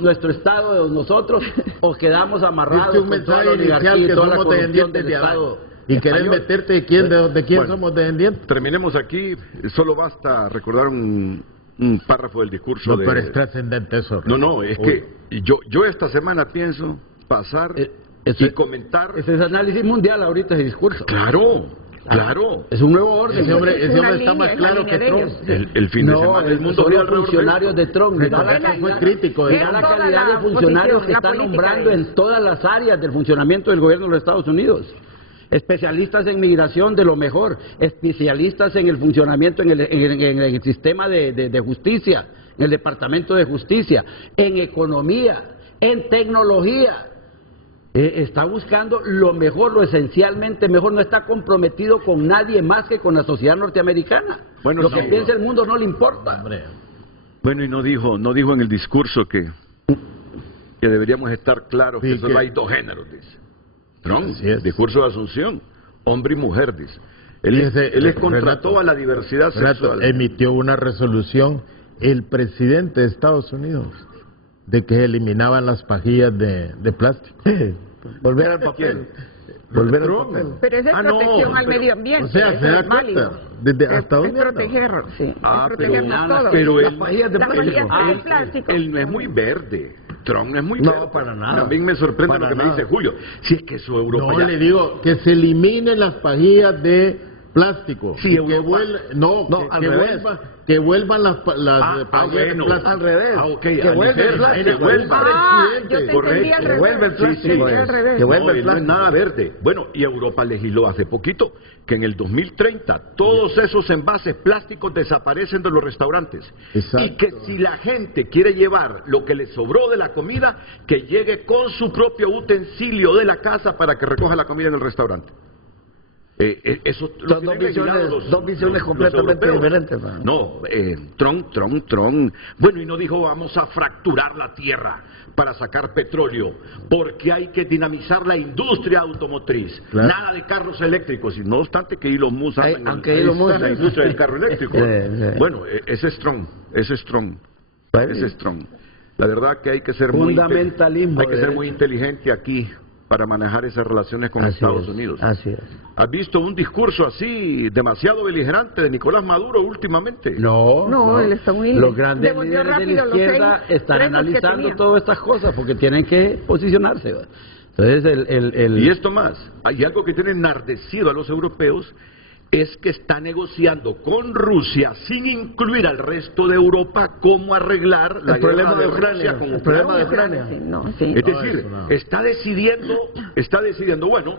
nuestro Estado de nosotros, o quedamos amarrados Dice un con toda la mensaje oligarquía inicial y que toda la somos corrupción descendientes del de Adán. Estado Y querés español. meterte de quién Bueno. somos descendientes. Terminemos aquí. Solo basta recordar un párrafo del discurso No, de... pero es trascendente eso. No, es que yo esta semana pienso pasar Eso y es- comentar... Ese es análisis mundial ahorita, ese discurso. Claro. Es un nuevo orden. Ese hombre Es una está más línea, es la claro línea que de Trump. ellos. El fin de No, semana el mundo son gira los alrededor de funcionarios esto. de Trump. Mira No, la es la- fue crítico de es Mira la toda calidad la de funcionarios posición, que la están política nombrando es. en todas las áreas del funcionamiento del gobierno de los Estados Unidos. Especialistas en migración de lo mejor, especialistas en el funcionamiento en el sistema de justicia, en el Departamento de Justicia, en economía, en tecnología. Está buscando lo mejor, lo esencialmente mejor, no está comprometido con nadie más que con la sociedad norteamericana. Bueno, Lo sí, que piensa el mundo no le importa. Hombre, Bueno, y no dijo en el discurso que deberíamos estar claros que Sí, solo que- hay dos géneros, dice. Trump, Así es. discurso de Asunción, hombre y mujer, dice. Él Fíjese, es contra Renato, toda la diversidad Renato, sexual. emitió una resolución el presidente de Estados Unidos de que se eliminaban las pajillas de plástico. Volver al papel. Volver al Trump. papel. Pero esa es Ah, no, protección al pero- medio ambiente. O sea, eso se da es válido. cuenta. ¿Desde hasta Es dónde anda? proteger, sí. Ah, es protegernos pero- todos. Pero Las él, pajillas de Las plástico. pajillas de plástico. él no es muy verde. Trump no es muy No, verde. para nada. A mí me sorprende Para lo que me nada. dice Julio. Si es que eso Europa No, ya- le digo que se eliminen las pajillas de plástico. Sí, Y que Europa- vuelvan las Ah, pajillas bueno. de plástico. Al revés. Ah, ok, Que al vuelve el revés, plástico. que vuelva. Ah, yo te presidente. entendí al Correcto. revés. Que vuelva el plástico. Sí, al revés. Que vuelva No, el y no es plástico. nada verde. Bueno, y Europa legisló hace poquito que en el 2030 todos esos envases plásticos desaparecen de los restaurantes. Exacto. Y que si la gente quiere llevar lo que le sobró de la comida, que llegue con su propio utensilio de la casa para que recoja la comida en el restaurante. Eso lo Son dos tienen legislado visiones- dos visiones completamente europeos. diferentes, ¿no? No, Trump. Bueno, y no dijo vamos a fracturar la tierra para sacar petróleo, porque hay que dinamizar la industria automotriz. Claro. Nada de carros eléctricos, y no obstante que Elon Musk anda en aunque Elon Musk- la industria del carro eléctrico. Sí. Bueno, ese es Trump. Bueno. Ese es Trump. La verdad que hay que ser Fundamentalismo hay que de ser muy inteligente aquí para manejar esas relaciones con Así Estados es, Unidos. Así es. ¿Has visto un discurso así demasiado beligerante de Nicolás Maduro últimamente? No, él está muy... Los grandes devolvió líderes de la rápido los izquierda 6 están presos que analizando tenía. todas estas cosas porque tienen que posicionarse. ¿va? Entonces, Y esto más, hay algo que tiene enardecido a los europeos, es que está negociando con Rusia, sin incluir al resto de Europa, cómo arreglar la El problema guerra de Rusia Ucrania. con El problema de Ucrania. Ucrania. Sí, no, sí. Es No, decir, eso no. está decidiendo, bueno,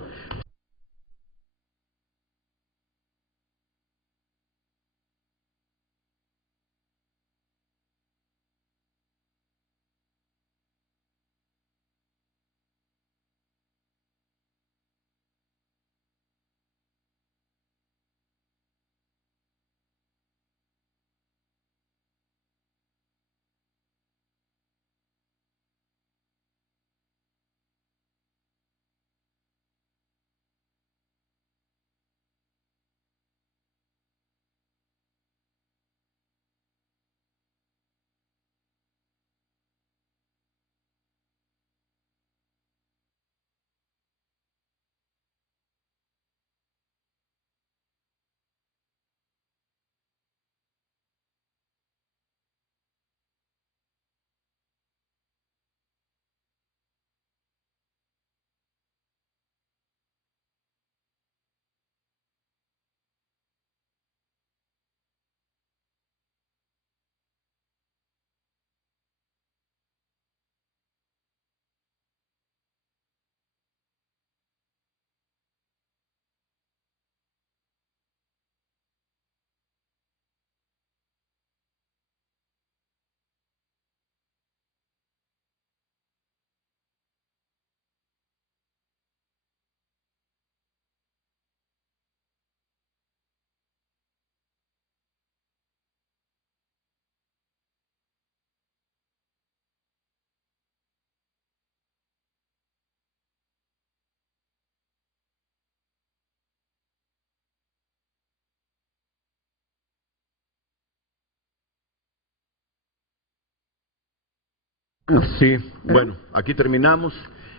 Sí, bueno, aquí terminamos.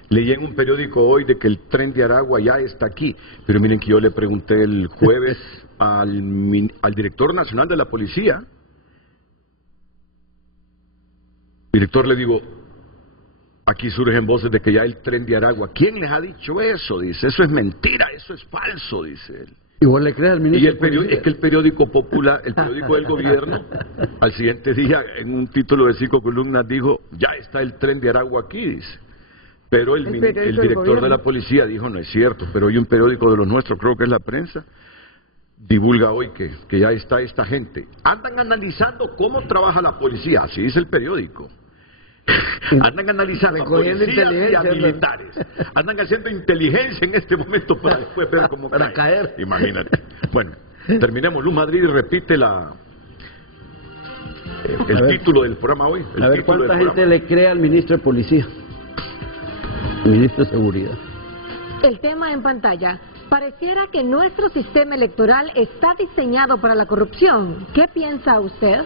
Leí en un periódico hoy de que el tren de Aragua ya está aquí, pero miren que yo le pregunté el jueves al director nacional de la policía. Director, le digo, aquí surgen voces de que ya el tren de Aragua. ¿Quién les ha dicho eso? Dice, eso es mentira, eso es falso, dice él. ¿Y vos le crees al ministro? Y es que el periódico Popular, el periódico del gobierno, al siguiente día, en un título de 5 columnas, dijo, ya está el tren de Aragua aquí, dice. Pero el director de la policía dijo, no es cierto, pero hoy un periódico de los nuestros, creo que es La Prensa, divulga hoy que ya está esta gente. Andan analizando cómo trabaja la policía, así dice el periódico. Andan analizando a policías y a militares. Andan haciendo inteligencia en este momento para después ver cómo para caer. Imagínate. Bueno, terminemos. Luz Madrid repite el título del programa hoy. A ver, ¿cuánta gente le cree al ministro de Policía? Ministro de Seguridad. El tema en pantalla. Pareciera que nuestro sistema electoral está diseñado para la corrupción. ¿Qué piensa usted?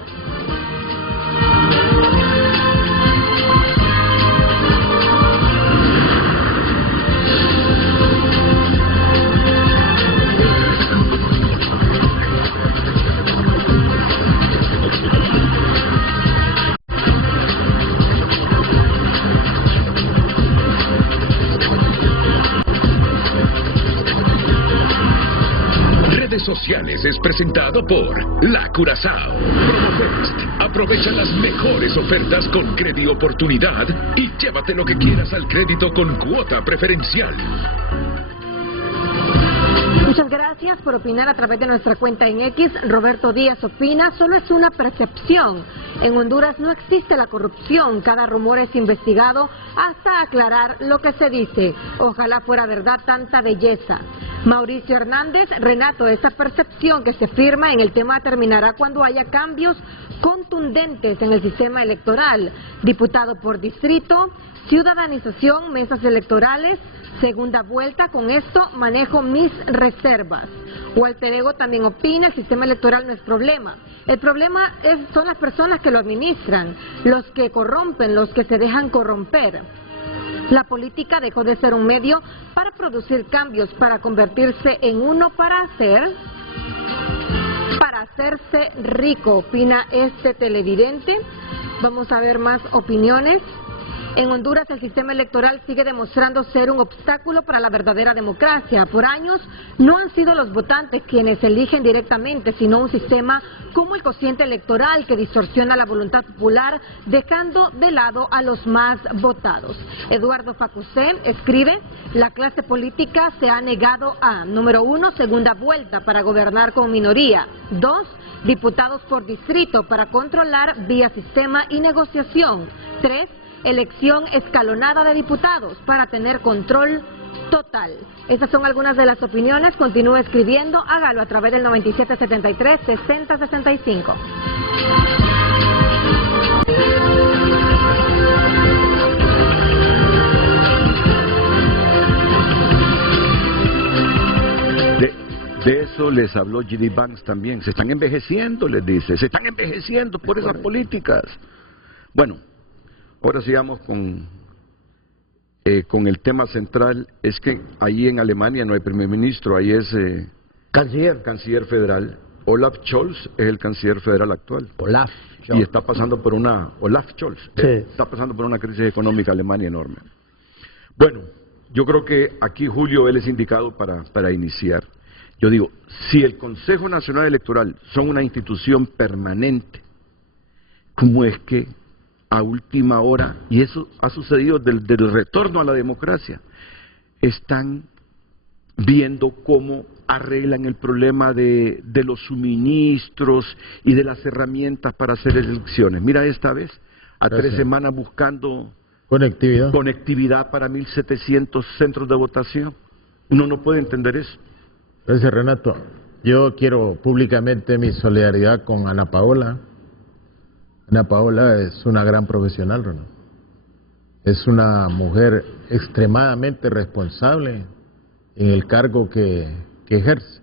Sociales es presentado por La Curazao. Promofest. Aprovecha las mejores ofertas con Credi Oportunidad y llévate lo que quieras al crédito con cuota preferencial. Muchas gracias por opinar a través de nuestra cuenta en X. Roberto Díaz opina, solo es una percepción. En Honduras no existe la corrupción, cada rumor es investigado hasta aclarar lo que se dice. Ojalá fuera verdad tanta belleza. Mauricio Hernández, Renato, esa percepción que se firma en el tema terminará cuando haya cambios contundentes en el sistema electoral. Diputado por distrito, ciudadanización, mesas electorales, segunda vuelta, con esto manejo mis reservas. Walter Ego también opina, el sistema electoral no es problema. El problema son las personas que lo administran, los que corrompen, los que se dejan corromper. La política dejó de ser un medio para producir cambios, para convertirse en uno para hacerse rico, opina este televidente. Vamos a ver más opiniones. En Honduras el sistema electoral sigue demostrando ser un obstáculo para la verdadera democracia. Por años no han sido los votantes quienes eligen directamente, sino un sistema como el cociente electoral que distorsiona la voluntad popular, dejando de lado a los más votados. Eduardo Facusé escribe, la clase política se ha negado a, número 1, segunda vuelta para gobernar con minoría, 2, diputados por distrito para controlar vía sistema y negociación, 3, elección escalonada de diputados para tener control total. Estas son algunas de las opiniones. Continúe escribiendo, hágalo a través del 9773-6065. De eso les habló G.D. Banks también. Se están envejeciendo, les dice. Se están envejeciendo por esas políticas. Bueno, ahora sigamos con el tema central. Es que ahí en Alemania no hay primer ministro, ahí es canciller federal. Olaf Scholz es el canciller federal actual. Olaf Scholz. Y está pasando por una está pasando por una crisis económica Alemania enorme. Bueno, yo creo que aquí Julio él es indicado para iniciar. Yo digo, si el Consejo Nacional Electoral son una institución permanente, ¿cómo es que a última hora, y eso ha sucedido del retorno a la democracia, están viendo cómo arreglan el problema de los suministros y de las herramientas para hacer elecciones? Mira, esta vez, a 3 semanas buscando conectividad para 1.700 centros de votación. Uno no puede entender eso. Gracias, Renato. Yo quiero públicamente mi solidaridad con Ana Paola. Ana Paola es una gran profesional, Renato. Es una mujer extremadamente responsable en el cargo que ejerce.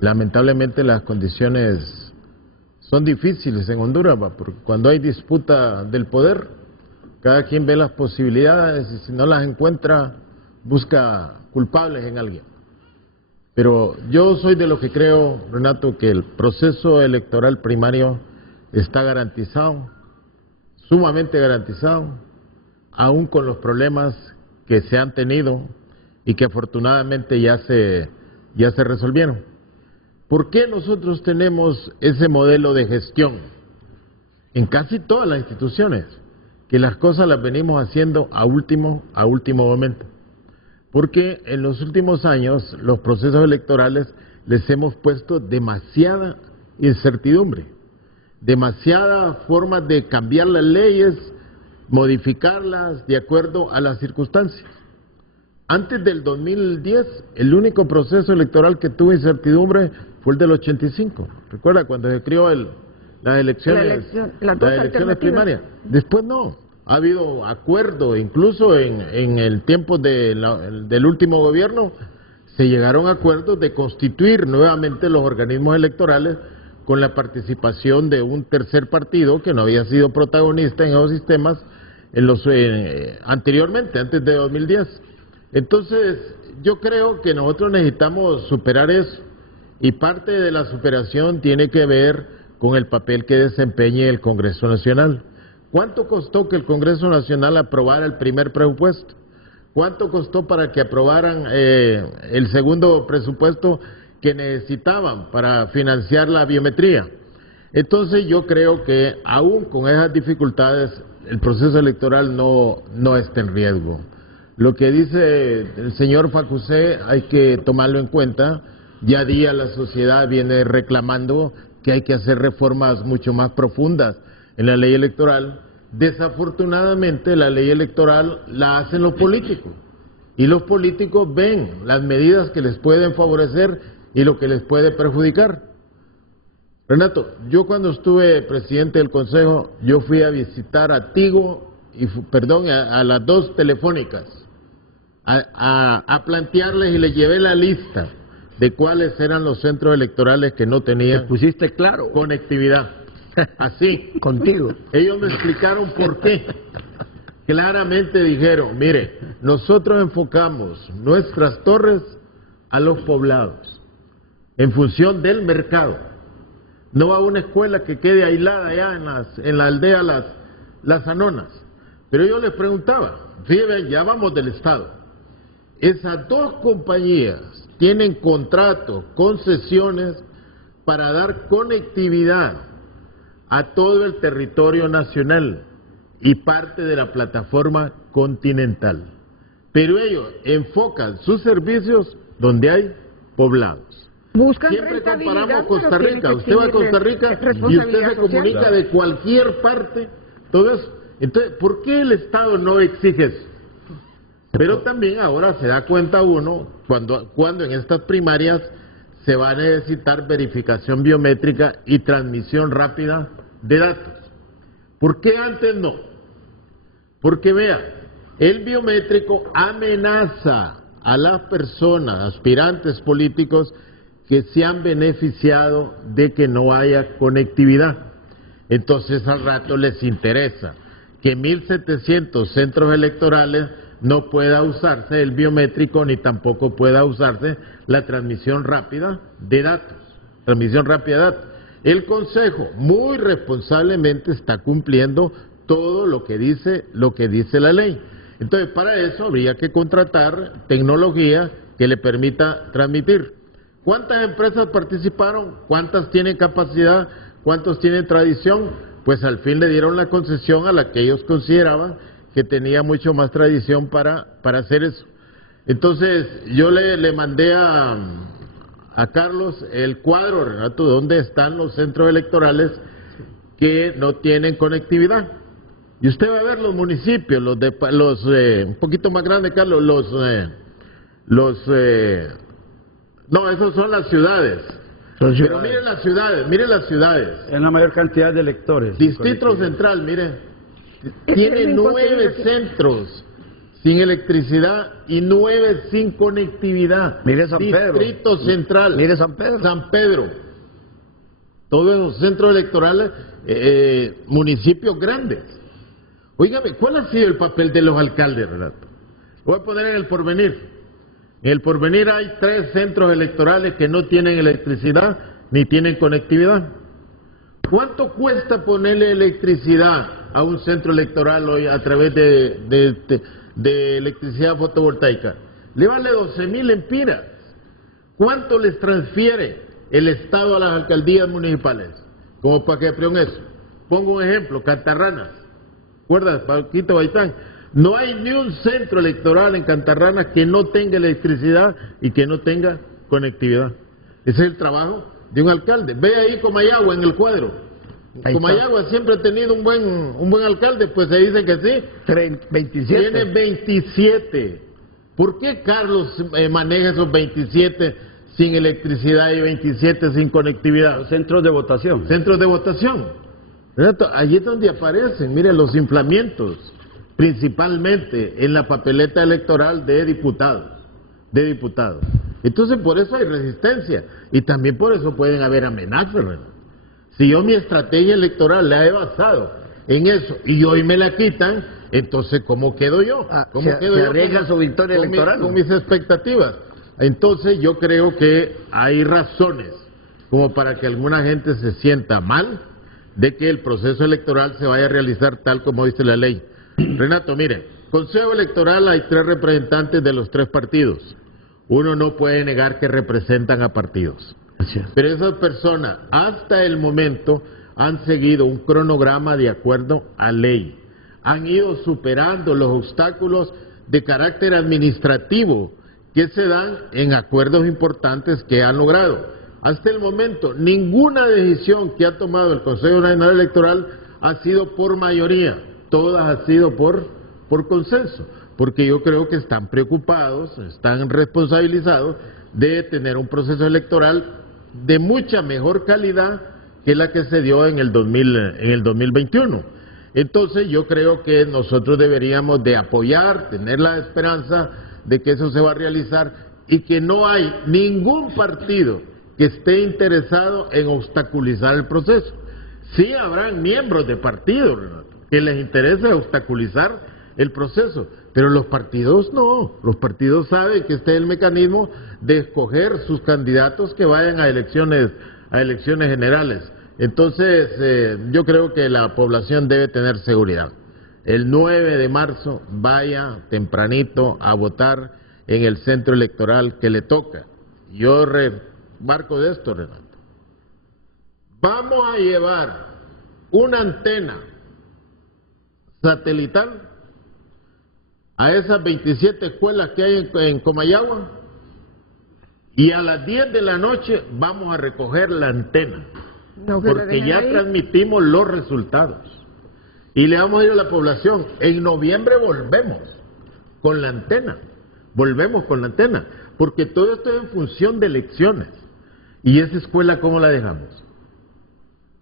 Lamentablemente las condiciones son difíciles en Honduras, porque cuando hay disputa del poder, cada quien ve las posibilidades y si no las encuentra, busca culpables en alguien. Pero yo soy de los que creo, Renato, que el proceso electoral primario está garantizado, sumamente garantizado, aún con los problemas que se han tenido y que afortunadamente ya se resolvieron. ¿Por qué nosotros tenemos ese modelo de gestión en casi todas las instituciones? Que las cosas las venimos haciendo a último momento. Porque en los últimos años los procesos electorales les hemos puesto demasiada incertidumbre, demasiadas formas de cambiar las leyes, modificarlas de acuerdo a las circunstancias. Antes del 2010, el único proceso electoral que tuvo incertidumbre fue el del 85. ¿Recuerda cuando se creó las elecciones primarias? Después no. Ha habido acuerdo, incluso en el tiempo del último gobierno, se llegaron a acuerdos de constituir nuevamente los organismos electorales con la participación de un tercer partido que no había sido protagonista en esos sistemas anteriormente, antes de 2010. Entonces, yo creo que nosotros necesitamos superar eso, y parte de la superación tiene que ver con el papel que desempeñe el Congreso Nacional. ¿Cuánto costó que el Congreso Nacional aprobara el primer presupuesto? ¿Cuánto costó para que aprobaran el segundo presupuesto que necesitaban para financiar la biometría? Entonces yo creo que aún con esas dificultades el proceso electoral no está en riesgo. Lo que dice el señor Facusé hay que tomarlo en cuenta. Día a día la sociedad viene reclamando que hay que hacer reformas mucho más profundas en la ley electoral. Desafortunadamente la ley electoral la hacen los políticos y los políticos ven las medidas que les pueden favorecer y lo que les puede perjudicar. Renato, yo cuando estuve presidente del Consejo, yo fui a visitar a Tigo a las dos telefónicas a plantearles y les llevé la lista de cuáles eran los centros electorales que no tenían. Te pusiste claro. Conectividad. Así. Contigo. Ellos me explicaron por qué. Claramente dijeron, mire, nosotros enfocamos nuestras torres a los poblados, en función del mercado. No va a una escuela que quede aislada allá en la aldea Las Anonas. Pero yo les preguntaba, fíjense, ya vamos del Estado. Esas dos compañías tienen contratos, concesiones para dar conectividad a todo el territorio nacional y parte de la plataforma continental. Pero ellos enfocan sus servicios donde hay poblados. Buscan Siempre comparamos Costa Rica. Usted va a Costa Rica y usted se comunica de cualquier parte, todo eso. Entonces, ¿por qué el Estado no exige eso? Pero también ahora se da cuenta uno cuando en estas primarias se va a necesitar verificación biométrica y transmisión rápida de datos. ¿Por qué antes no? Porque vea, el biométrico amenaza a las personas, aspirantes políticos que se han beneficiado de que no haya conectividad. Entonces al rato les interesa que 1.700 centros electorales no pueda usarse el biométrico ni tampoco pueda usarse la transmisión rápida de datos. El Consejo muy responsablemente está cumpliendo todo lo que dice la ley. Entonces, para eso habría que contratar tecnología que le permita transmitir. ¿Cuántas empresas participaron? ¿Cuántas tienen capacidad? ¿Cuántos tienen tradición? Pues al fin le dieron la concesión a la que ellos consideraban que tenía mucho más tradición para hacer eso. Entonces, yo le mandé a Carlos el cuadro, Renato, donde están los centros electorales que no tienen conectividad. Y usted va a ver los municipios, un poquito más grandes, Carlos, no, esos son las ciudades. Pero miren las ciudades. Es la mayor cantidad de electores. Distrito Central, miren. Tiene 9 centros sin electricidad y 9 sin conectividad. Mire San Pedro. Distrito Central. Mire San Pedro. San Pedro. Todos esos centros electorales, municipios grandes. Óigame, ¿cuál ha sido el papel de los alcaldes, Renato? Voy a poner en El Porvenir. En El Porvenir hay 3 centros electorales que no tienen electricidad ni tienen conectividad. ¿Cuánto cuesta ponerle electricidad a un centro electoral hoy a través de electricidad fotovoltaica? Le vale 12.000 lempiras. ¿Cuánto les transfiere el Estado a las alcaldías municipales? Como para que aprendan eso. Pongo un ejemplo, Cantarranas. ¿Recuerdas, Paquito Baitán? No hay ni un centro electoral en Cantarranas que no tenga electricidad y que no tenga conectividad. Ese es el trabajo de un alcalde. Ve ahí Comayagua en el cuadro. Comayagua siempre ha tenido un buen alcalde, pues se dice que sí. 27. Tiene 27. ¿Por qué Carlos maneja esos 27 sin electricidad y 27 sin conectividad? Los centros de votación. Centros de votación. Allí es donde aparecen, miren, los inflamientos, principalmente en la papeleta electoral de diputados. Entonces, por eso hay resistencia y también por eso pueden haber amenazas, ¿verdad? Si yo mi estrategia electoral la he basado en eso y hoy me la quitan, entonces ¿cómo quedo yo? ¿Cómo quedo yo arriesga su victoria electoral? Con mis expectativas. Entonces yo creo que hay razones como para que alguna gente se sienta mal de que el proceso electoral se vaya a realizar tal como dice la ley. Renato, mire, Consejo Electoral hay 3 representantes de los 3 partidos. Uno no puede negar que representan a partidos. Pero esas personas hasta el momento han seguido un cronograma de acuerdo a ley. Han ido superando los obstáculos de carácter administrativo que se dan en acuerdos importantes que han logrado. Hasta el momento, ninguna decisión que ha tomado el Consejo Nacional Electoral ha sido por mayoría, todas han sido por consenso, porque yo creo que están preocupados, están responsabilizados de tener un proceso electoral de mucha mejor calidad que la que se dio en el 2021. Entonces yo creo que nosotros deberíamos de apoyar, tener la esperanza de que eso se va a realizar y que no hay ningún partido que esté interesado en obstaculizar el proceso. Sí habrán miembros de partidos, Renato, que les interesa obstaculizar el proceso, pero los partidos no. Los partidos saben que este es el mecanismo de escoger sus candidatos que vayan a elecciones generales. Entonces, yo creo que la población debe tener seguridad. El 9 de marzo vaya tempranito a votar en el centro electoral que le toca. Yo remarco de esto, Renato. Vamos a llevar una antena satelital a esas 27 escuelas que hay en Comayagua y a las 10 de la noche vamos a recoger la antena. No, porque ya transmitimos los resultados y le vamos a ir a la población. En noviembre volvemos con la antena, porque todo esto es en función de elecciones. ¿Y esa escuela cómo la dejamos?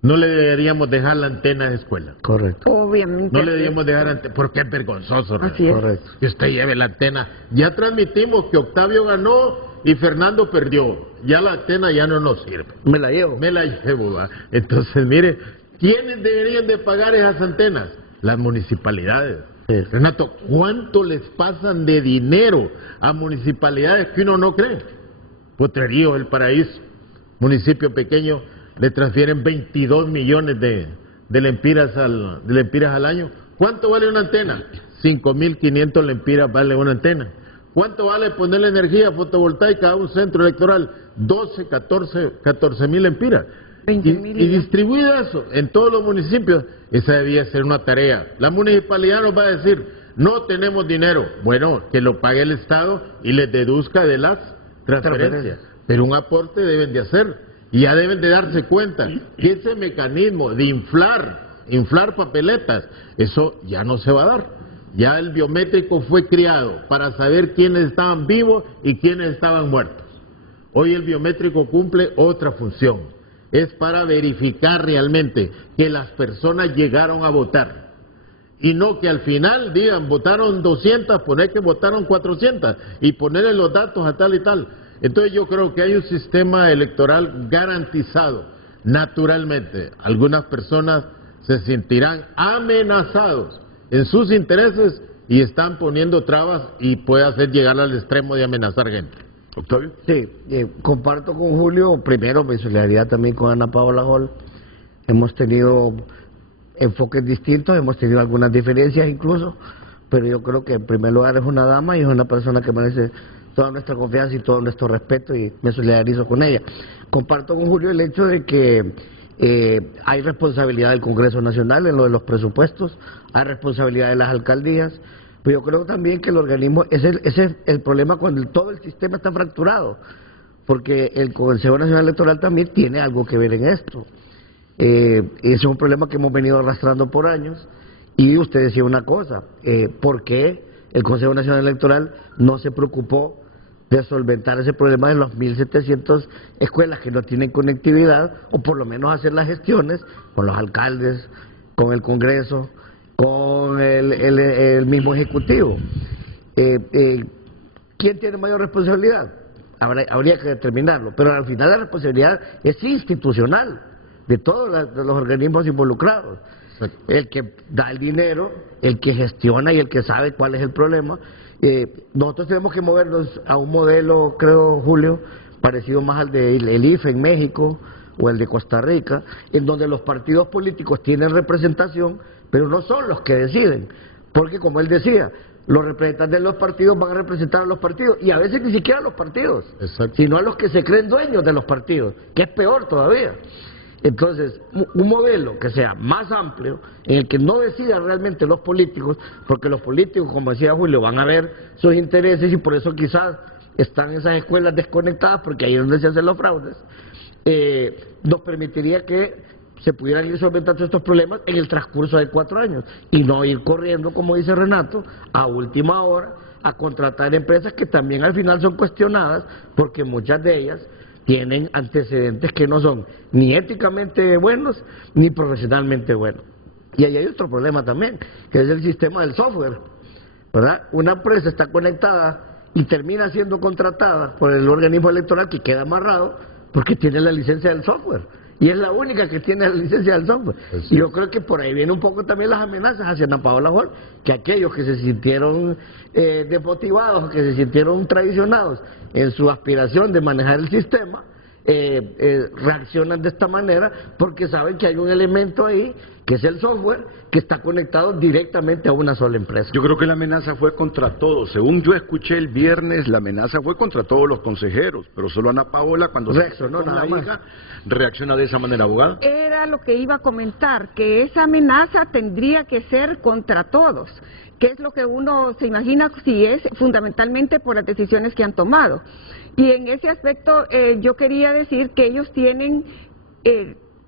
No le deberíamos dejar la antena de escuela. Correcto. Obviamente. No le deberíamos dejar antena, porque es vergonzoso. Así es. Correcto. Que usted lleve la antena. Ya transmitimos que Octavio ganó y Fernando perdió. Ya la antena ya no nos sirve. Me la llevo. Me la llevo, ¿va? Entonces, mire, ¿quiénes deberían de pagar esas antenas? Las municipalidades. Sí. Renato, ¿cuánto les pasan de dinero a municipalidades que uno no cree? Potrerío, El Paraíso, municipio pequeño, le transfieren 22 millones de lempiras al año. ¿Cuánto vale una antena? 5.500 lempiras vale una antena. ¿Cuánto vale ponerle energía fotovoltaica a un centro electoral? 14.000 lempiras. Y distribuida eso en todos los municipios, esa debía ser una tarea. La municipalidad nos va a decir, no tenemos dinero. Bueno, que lo pague el Estado y les deduzca de las transferencias. Pero un aporte deben de hacer. Y ya deben de darse cuenta que ese mecanismo de inflar papeletas, eso ya no se va a dar. Ya el biométrico fue creado para saber quiénes estaban vivos y quiénes estaban muertos. Hoy el biométrico cumple otra función. Es para verificar realmente que las personas llegaron a votar. Y no que al final digan, votaron 200, poner que votaron 400 y ponerle los datos a tal y tal. Entonces yo creo que hay un sistema electoral garantizado. Naturalmente, algunas personas se sentirán amenazados en sus intereses y están poniendo trabas y puede hacer llegar al extremo de amenazar gente. Octavio. Sí, comparto con Julio, primero mi solidaridad también con Ana Paola Hall. Hemos tenido enfoques distintos, hemos tenido algunas diferencias incluso, pero yo creo que en primer lugar es una dama y es una persona que merece toda nuestra confianza y todo nuestro respeto y me solidarizo con ella. Comparto con Julio el hecho de que hay responsabilidad del Congreso Nacional en lo de los presupuestos, hay responsabilidad de las alcaldías, pero yo creo también que el organismo, ese es el problema cuando todo el sistema está fracturado, porque el Consejo Nacional Electoral también tiene algo que ver en esto. Ese es un problema que hemos venido arrastrando por años, y usted decía una cosa, ¿por qué el Consejo Nacional Electoral no se preocupó de solventar ese problema de las 1.700 escuelas que no tienen conectividad, o por lo menos hacer las gestiones con los alcaldes, con el Congreso, con el mismo Ejecutivo? ¿Quién tiene mayor responsabilidad? Habría que determinarlo, pero al final la responsabilidad es institucional de todos los organismos involucrados. El que da el dinero, el que gestiona y el que sabe cuál es el problema. Nosotros tenemos que movernos a un modelo, creo, Julio, parecido más al del IFE en México o el de Costa Rica, en donde los partidos políticos tienen representación, pero no son los que deciden, porque como él decía, los representantes de los partidos van a representar a los partidos, y a veces ni siquiera a los partidos, sino a los que se creen dueños de los partidos, que es peor todavía. Entonces, un modelo que sea más amplio, en el que no decidan realmente los políticos, porque los políticos, como decía Julio, van a ver sus intereses y por eso quizás están esas escuelas desconectadas, porque ahí es donde se hacen los fraudes, nos permitiría que se pudieran ir solventando estos problemas en el transcurso de 4 años, y no ir corriendo, como dice Renato, a última hora, a contratar empresas que también al final son cuestionadas, porque muchas de ellas tienen antecedentes que no son ni éticamente buenos ni profesionalmente buenos. Y ahí hay otro problema también, que es el sistema del software, ¿verdad? Una empresa está conectada y termina siendo contratada por el organismo electoral que queda amarrado porque tiene la licencia del software. Y es la única que tiene la licencia del software. Y yo creo que por ahí viene un poco también las amenazas hacia Ana Paola Hall, que aquellos que se sintieron desmotivados, que se sintieron traicionados en su aspiración de manejar el sistema, reaccionan de esta manera porque saben que hay un elemento ahí, que es el software, que está conectado directamente a una sola empresa. Yo creo que la amenaza fue contra todos. Según yo escuché el viernes, la amenaza fue contra todos los consejeros, pero solo Ana Paola, cuando reaccionó, la hija, reacciona de esa manera, abogada. Era lo que iba a comentar, que esa amenaza tendría que ser contra todos, que es lo que uno se imagina si es fundamentalmente por las decisiones que han tomado. Y en ese aspecto yo quería decir que ellos tienen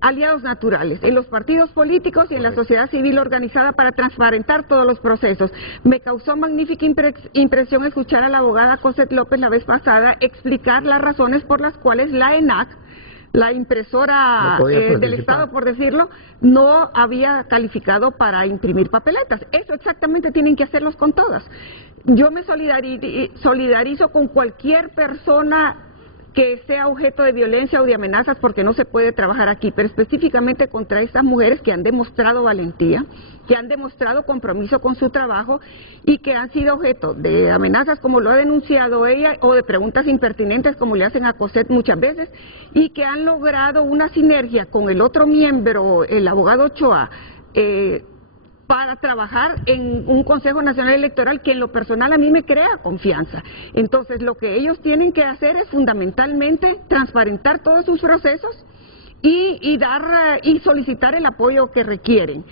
aliados naturales en los partidos políticos y en la sociedad civil organizada para transparentar todos los procesos. Me causó magnífica impresión escuchar a la abogada Cosette López la vez pasada explicar las razones por las cuales la ENAC, la impresora del Estado, por decirlo, no había calificado para imprimir papeletas. Eso exactamente tienen que hacerlos con todas. Yo me solidarizo con cualquier persona que sea objeto de violencia o de amenazas, porque no se puede trabajar aquí, pero específicamente contra estas mujeres que han demostrado valentía, que han demostrado compromiso con su trabajo y que han sido objeto de amenazas como lo ha denunciado ella, o de preguntas impertinentes como le hacen a Cosette muchas veces, y que han logrado una sinergia con el otro miembro, el abogado Ochoa, para trabajar en un Consejo Nacional Electoral que en lo personal a mí me crea confianza. Entonces lo que ellos tienen que hacer es fundamentalmente transparentar todos sus procesos y solicitar el apoyo que requieren.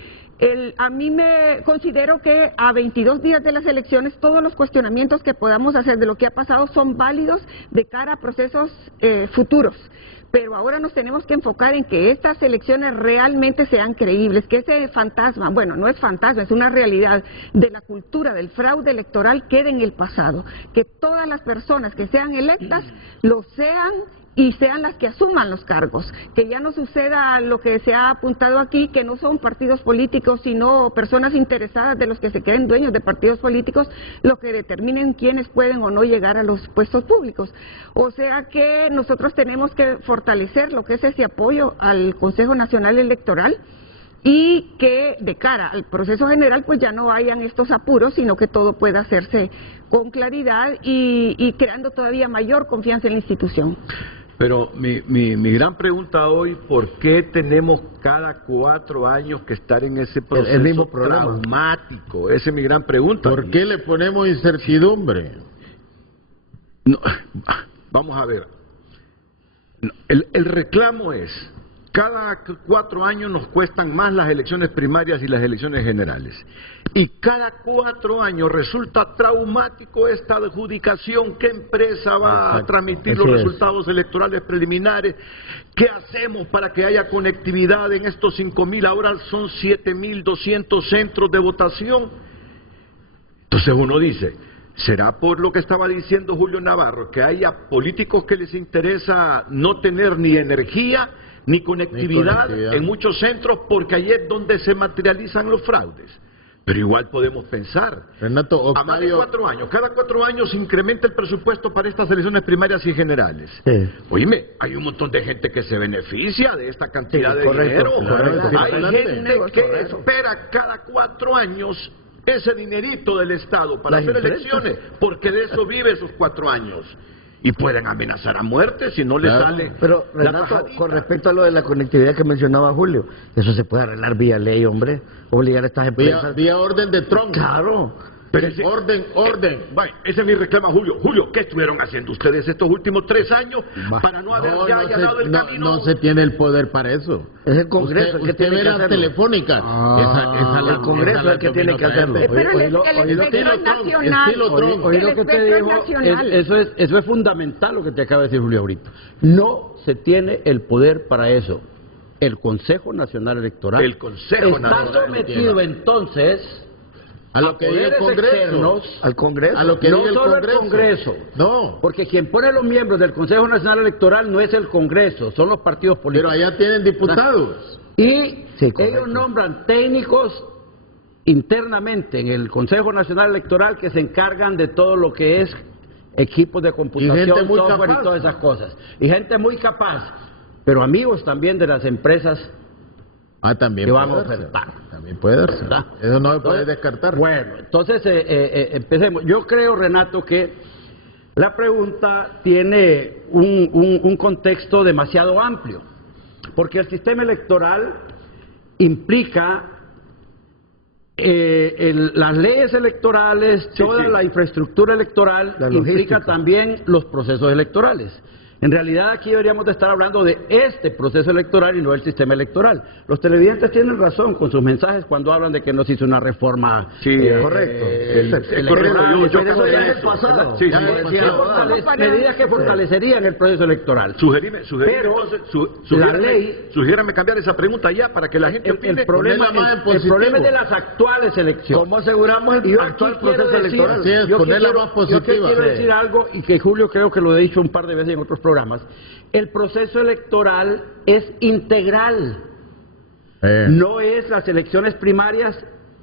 A mí me considero que a 22 días de las elecciones todos los cuestionamientos que podamos hacer de lo que ha pasado son válidos de cara a procesos futuros. Pero ahora nos tenemos que enfocar en que estas elecciones realmente sean creíbles, que ese fantasma, bueno, no es fantasma, es una realidad de la cultura del fraude electoral quede en el pasado, que todas las personas que sean electas lo sean y sean las que asuman los cargos, que ya no suceda lo que se ha apuntado aquí, que no son partidos políticos, sino personas interesadas de los que se creen dueños de partidos políticos, lo que determinen quiénes pueden o no llegar a los puestos públicos. O sea que nosotros tenemos que fortalecer lo que es ese apoyo al Consejo Nacional Electoral, y que de cara al proceso general pues ya no hayan estos apuros, sino que todo pueda hacerse con claridad y creando todavía mayor confianza en la institución. Pero mi gran pregunta hoy, ¿por qué tenemos cada 4 años que estar en ese proceso el mismo problema traumático? Esa es mi gran pregunta. ¿Por qué le ponemos incertidumbre? No, vamos a ver. El reclamo es, cada 4 años nos cuestan más las elecciones primarias y las elecciones generales. Y cada 4 años resulta traumático esta adjudicación. ¿Qué empresa va a transmitir los resultados electorales preliminares? ¿Qué hacemos para que haya conectividad en estos 5.000? Ahora son 7.200 centros de votación. Entonces uno dice, ¿será por lo que estaba diciendo Julio Navarro, que haya políticos que les interesa no tener ni energía ni conectividad en muchos centros, porque ahí es donde se materializan los fraudes? Pero igual podemos pensar, Renato, Octavio, a más de 4 años, cada 4 años se incrementa el presupuesto para estas elecciones primarias y generales. Sí. Oíme, hay un montón de gente que se beneficia de esta cantidad de correcto, dinero. correcto. Hay gente que espera cada 4 años ese dinerito del Estado para hacer elecciones, porque de eso vive esos 4 años. Y pueden amenazar a muerte si no le sale. Pero, Renato, con respecto a lo de la conectividad que mencionaba Julio, eso se puede arreglar vía ley, hombre. Obligar a estas empresas. vía orden de Trump. Claro. Pero orden. Vaya, ese es mi reclamo a Julio. Julio, ¿qué estuvieron haciendo ustedes estos últimos 3 años para no haber ya allanado el camino? No se tiene el poder para eso. Es el Congreso el que tiene que hacerlo. Telefónica. El Congreso es el que tiene que hacerlo. Pero el espectro es nacional. Oí lo que te dijo, eso es fundamental lo que te acaba de decir Julio ahorita. No se tiene el poder para eso. El Consejo Nacional Electoral está sometido entonces a lo que diga el Congreso. Al Congreso. A lo que no diga solo el el Congreso. No. Porque quien pone los miembros del Consejo Nacional Electoral no es el Congreso, son los partidos políticos. Pero allá tienen diputados. Y Sí, ellos nombran técnicos internamente en el Consejo Nacional Electoral que se encargan de todo lo que es equipos de computación, gente muy software capaz. y todas esas cosas. Y gente muy capaz, pero amigos también de las empresas También que puede van a darse. ofertar. También puede darse. ¿Verdad? Eso no se puede descartar. Bueno, entonces empecemos. Yo creo, Renato, que la pregunta tiene un contexto demasiado amplio, porque el sistema electoral implica las leyes electorales, toda la infraestructura electoral, La implica logística. también los procesos electorales. En realidad aquí deberíamos de estar hablando de este proceso electoral y no del sistema electoral. Los televidentes tienen razón con sus mensajes cuando hablan de que no se hizo una reforma. Correcto. Correcto, yo Eso ya es eso. el pasado. Sí, Ya sí, es sí, pasado. Medidas que fortalecerían el proceso electoral. Pero la ley, sugiérame cambiar esa pregunta ya para que la gente opine. el problema es de las actuales elecciones. ¿Cómo aseguramos el Y yo actual aquí quiero proceso decir- electoral? Sí, es yo ponerla quiero- más positiva. Yo quiero Sí. decir algo, y que Julio creo que lo he dicho un par de veces en otros programas. El proceso electoral es integral. No es las elecciones primarias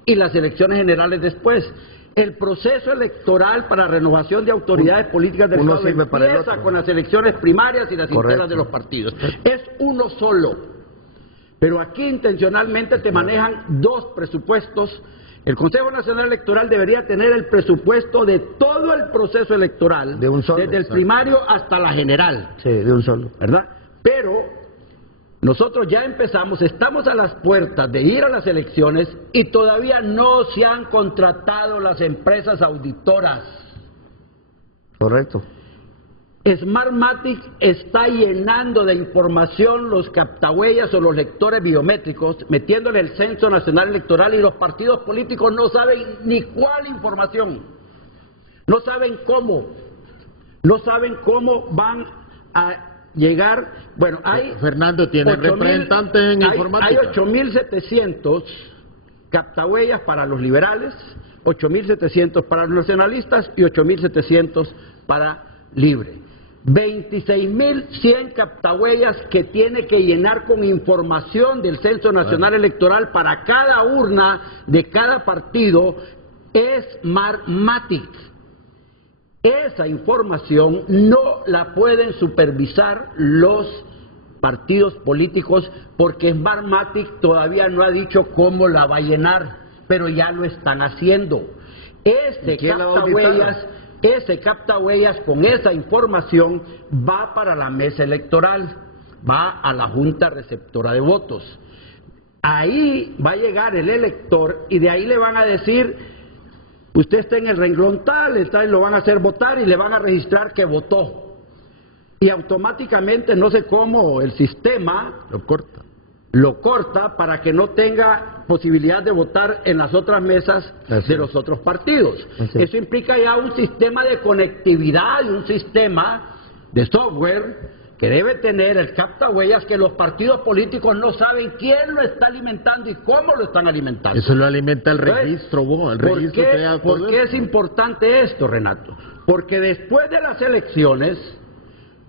y las elecciones generales después. El proceso electoral para renovación de autoridades políticas del uno Estado sirve para el empieza otro. con las elecciones primarias y las Correcto. internas de los partidos. Es uno solo. Pero aquí intencionalmente te manejan 2 presupuestos. El Consejo Nacional Electoral debería tener el presupuesto de todo el proceso electoral, De un solo, desde el exacto. primario hasta la general, Sí, de un solo. ¿verdad? Pero nosotros ya empezamos, estamos a las puertas de ir a las elecciones y todavía no se han contratado las empresas auditoras. Correcto. Smartmatic está llenando de información los captahuellas o los lectores biométricos, metiéndole el Censo Nacional Electoral, y los partidos políticos no saben ni cuál información, no saben cómo van a llegar. Bueno, hay Fernando tiene 8,000 representantes en informática. Hay 8.700 captahuellas para los liberales, 8.700 para los nacionalistas y 8.700 para libre. 26.100 captahuellas que tiene que llenar con información del Censo Nacional Electoral para cada urna de cada partido. Es Smartmatic. Esa información no la pueden supervisar los partidos políticos, porque Smartmatic todavía no ha dicho cómo la va a llenar, pero ya lo están haciendo. Ese capta huellas con esa información va para la mesa electoral, va a la Junta Receptora de Votos. Ahí va a llegar el elector y de ahí le van a decir: usted está en el renglón tal, y lo van a hacer votar y le van a registrar que votó. Y automáticamente, no sé cómo, el sistema lo corta para que no tenga posibilidad de votar en las otras mesas de los otros partidos. Eso implica ya un sistema de conectividad y un sistema de software que debe tener el captahuellas, que los partidos políticos no saben quién lo está alimentando y cómo lo están alimentando. Eso lo alimenta el registro, el registro que da todo. ¿Por qué es importante esto, Renato? Porque después de las elecciones,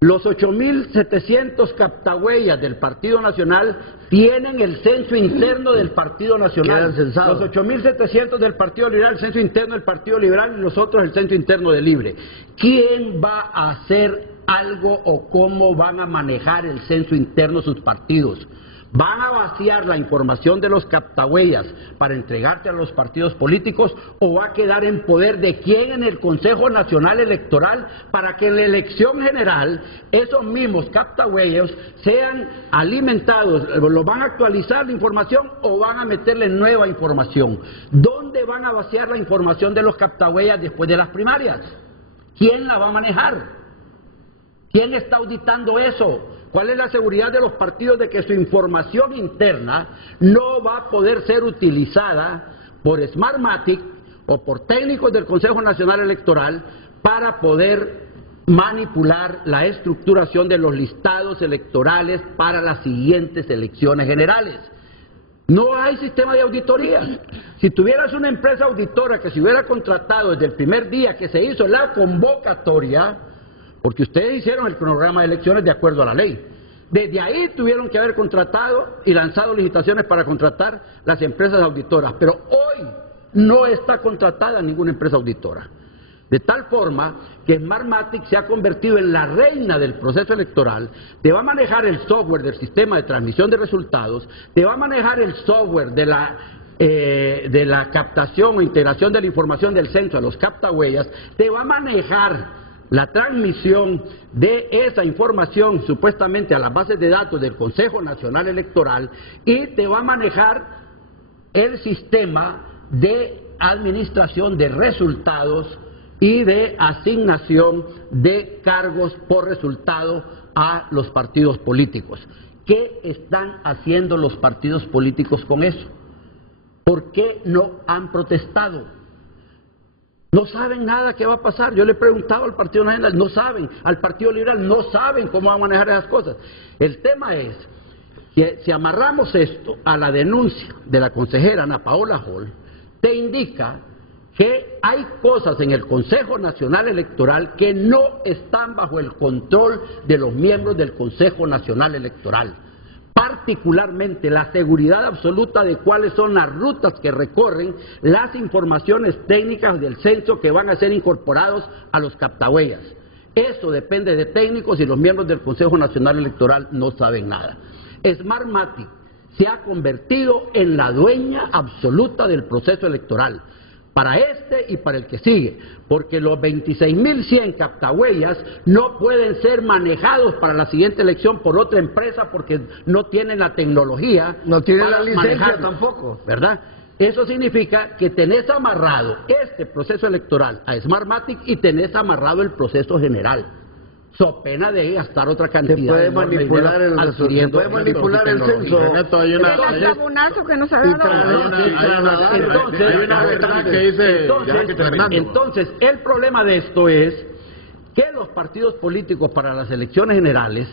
los 8.700 captahuellas del Partido Nacional tienen el censo interno del Partido Nacional. Los 8.700 del Partido Liberal, el censo interno del Partido Liberal, y los otros el censo interno del Libre. ¿Quién va a hacer algo o cómo van a manejar el censo interno sus partidos? ¿Van a vaciar la información de los captahuellas para entregarte a los partidos políticos, o va a quedar en poder de quién en el Consejo Nacional Electoral para que en la elección general esos mismos captahuellas sean alimentados? ¿Los van a actualizar la información o van a meterle nueva información? ¿Dónde van a vaciar la información de los captahuellas después de las primarias? ¿Quién la va a manejar? ¿Quién está auditando eso? ¿Cuál es la seguridad de los partidos de que su información interna no va a poder ser utilizada por Smartmatic o por técnicos del Consejo Nacional Electoral para poder manipular la estructuración de los listados electorales para las siguientes elecciones generales? No hay sistema de auditoría. Si tuvieras una empresa auditora que se hubiera contratado desde el primer día que se hizo la convocatoria, porque ustedes hicieron el cronograma de elecciones de acuerdo a la ley, desde ahí tuvieron que haber contratado y lanzado licitaciones para contratar las empresas auditoras, pero hoy no está contratada ninguna empresa auditora. De tal forma que Smartmatic se ha convertido en la reina del proceso electoral. Te va a manejar el software del sistema de transmisión de resultados, te va a manejar el software de la captación o integración de la información del censo a los captahuellas, te va a manejar la transmisión de esa información supuestamente a las bases de datos del Consejo Nacional Electoral, y te va a manejar el sistema de administración de resultados y de asignación de cargos por resultado a los partidos políticos. ¿Qué están haciendo los partidos políticos con eso? ¿Por qué no han protestado? No saben nada que va a pasar. Yo le he preguntado al Partido Nacional, no saben. Al Partido Liberal no saben cómo va a manejar esas cosas. El tema es que si amarramos esto a la denuncia de la consejera Ana Paola Hall, te indica que hay cosas en el Consejo Nacional Electoral que no están bajo el control de los miembros del Consejo Nacional Electoral. Particularmente la seguridad absoluta de cuáles son las rutas que recorren las informaciones técnicas del censo que van a ser incorporados a los captahuellas. Eso depende de técnicos y los miembros del Consejo Nacional Electoral no saben nada. Smartmatic se ha convertido en la dueña absoluta del proceso electoral, para este y para el que sigue, porque los 26.100 captahuellas no pueden ser manejados para la siguiente elección por otra empresa porque no tienen la tecnología, no tienen para la licencia manejarlos, tampoco, ¿verdad? Eso significa que tenés amarrado este proceso electoral a Smartmatic y tenés amarrado el proceso general, so pena de gastar otra cantidad. Se puede manipular el adquiriendo, se puede manipular el censo. El asabonazo que nos ha dado. Entonces, el problema de esto es que los partidos políticos para las elecciones generales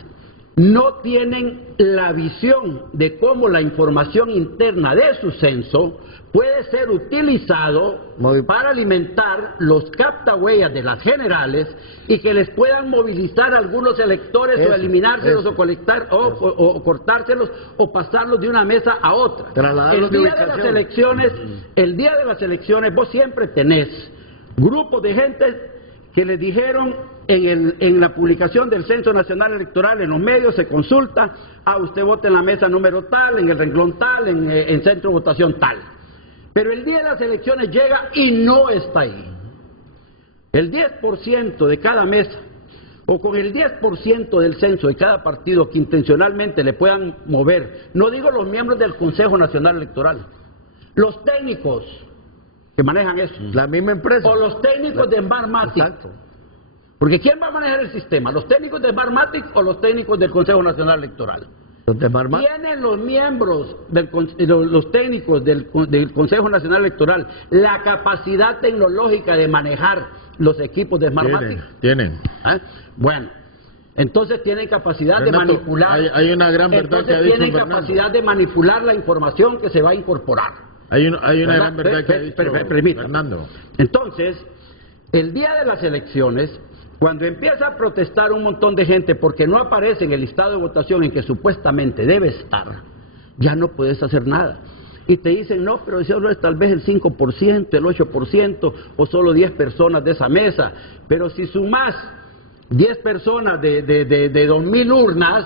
no tienen la visión de cómo la información interna de su censo puede ser utilizado para alimentar los captahuellas de las generales y que les puedan movilizar a algunos electores o eliminárselos o colectar o cortárselos o pasarlos de una mesa a otra. El día de las elecciones vos siempre tenés grupos de gente que les dijeron en la publicación del Censo Nacional Electoral, en los medios se consulta, usted vota en la mesa número tal, en el renglón tal, en centro de votación tal. Pero el día de las elecciones llega y no está ahí. El 10% de cada mesa, o con el 10% del censo de cada partido que intencionalmente le puedan mover, no digo los miembros del Consejo Nacional Electoral, los técnicos que manejan eso, la misma empresa, o los técnicos de Smartmatic. Exacto. Porque ¿quién va a manejar el sistema? ¿Los técnicos de Smartmatic o los técnicos del Consejo Nacional Electoral? Los de Smartmatic. ¿Tienen los miembros, los técnicos del Consejo Nacional Electoral la capacidad tecnológica de manejar los equipos de Smartmatic? Tienen. ¿Ah? Bueno, entonces tienen capacidad Renato, de manipular. hay una gran verdad que ha dicho tienen Fernando. capacidad de manipular la información que se va a incorporar. Hay una ¿Verdad? gran verdad que ha dicho Permítame. Fernando. Entonces, el día de las elecciones, cuando empieza a protestar un montón de gente porque no aparece en el listado de votación en que supuestamente debe estar, ya no puedes hacer nada. Y te dicen, no, pero eso es tal vez el 5%, el 8%, o solo 10 personas de esa mesa. Pero si sumas 10 personas de 2.000 urnas,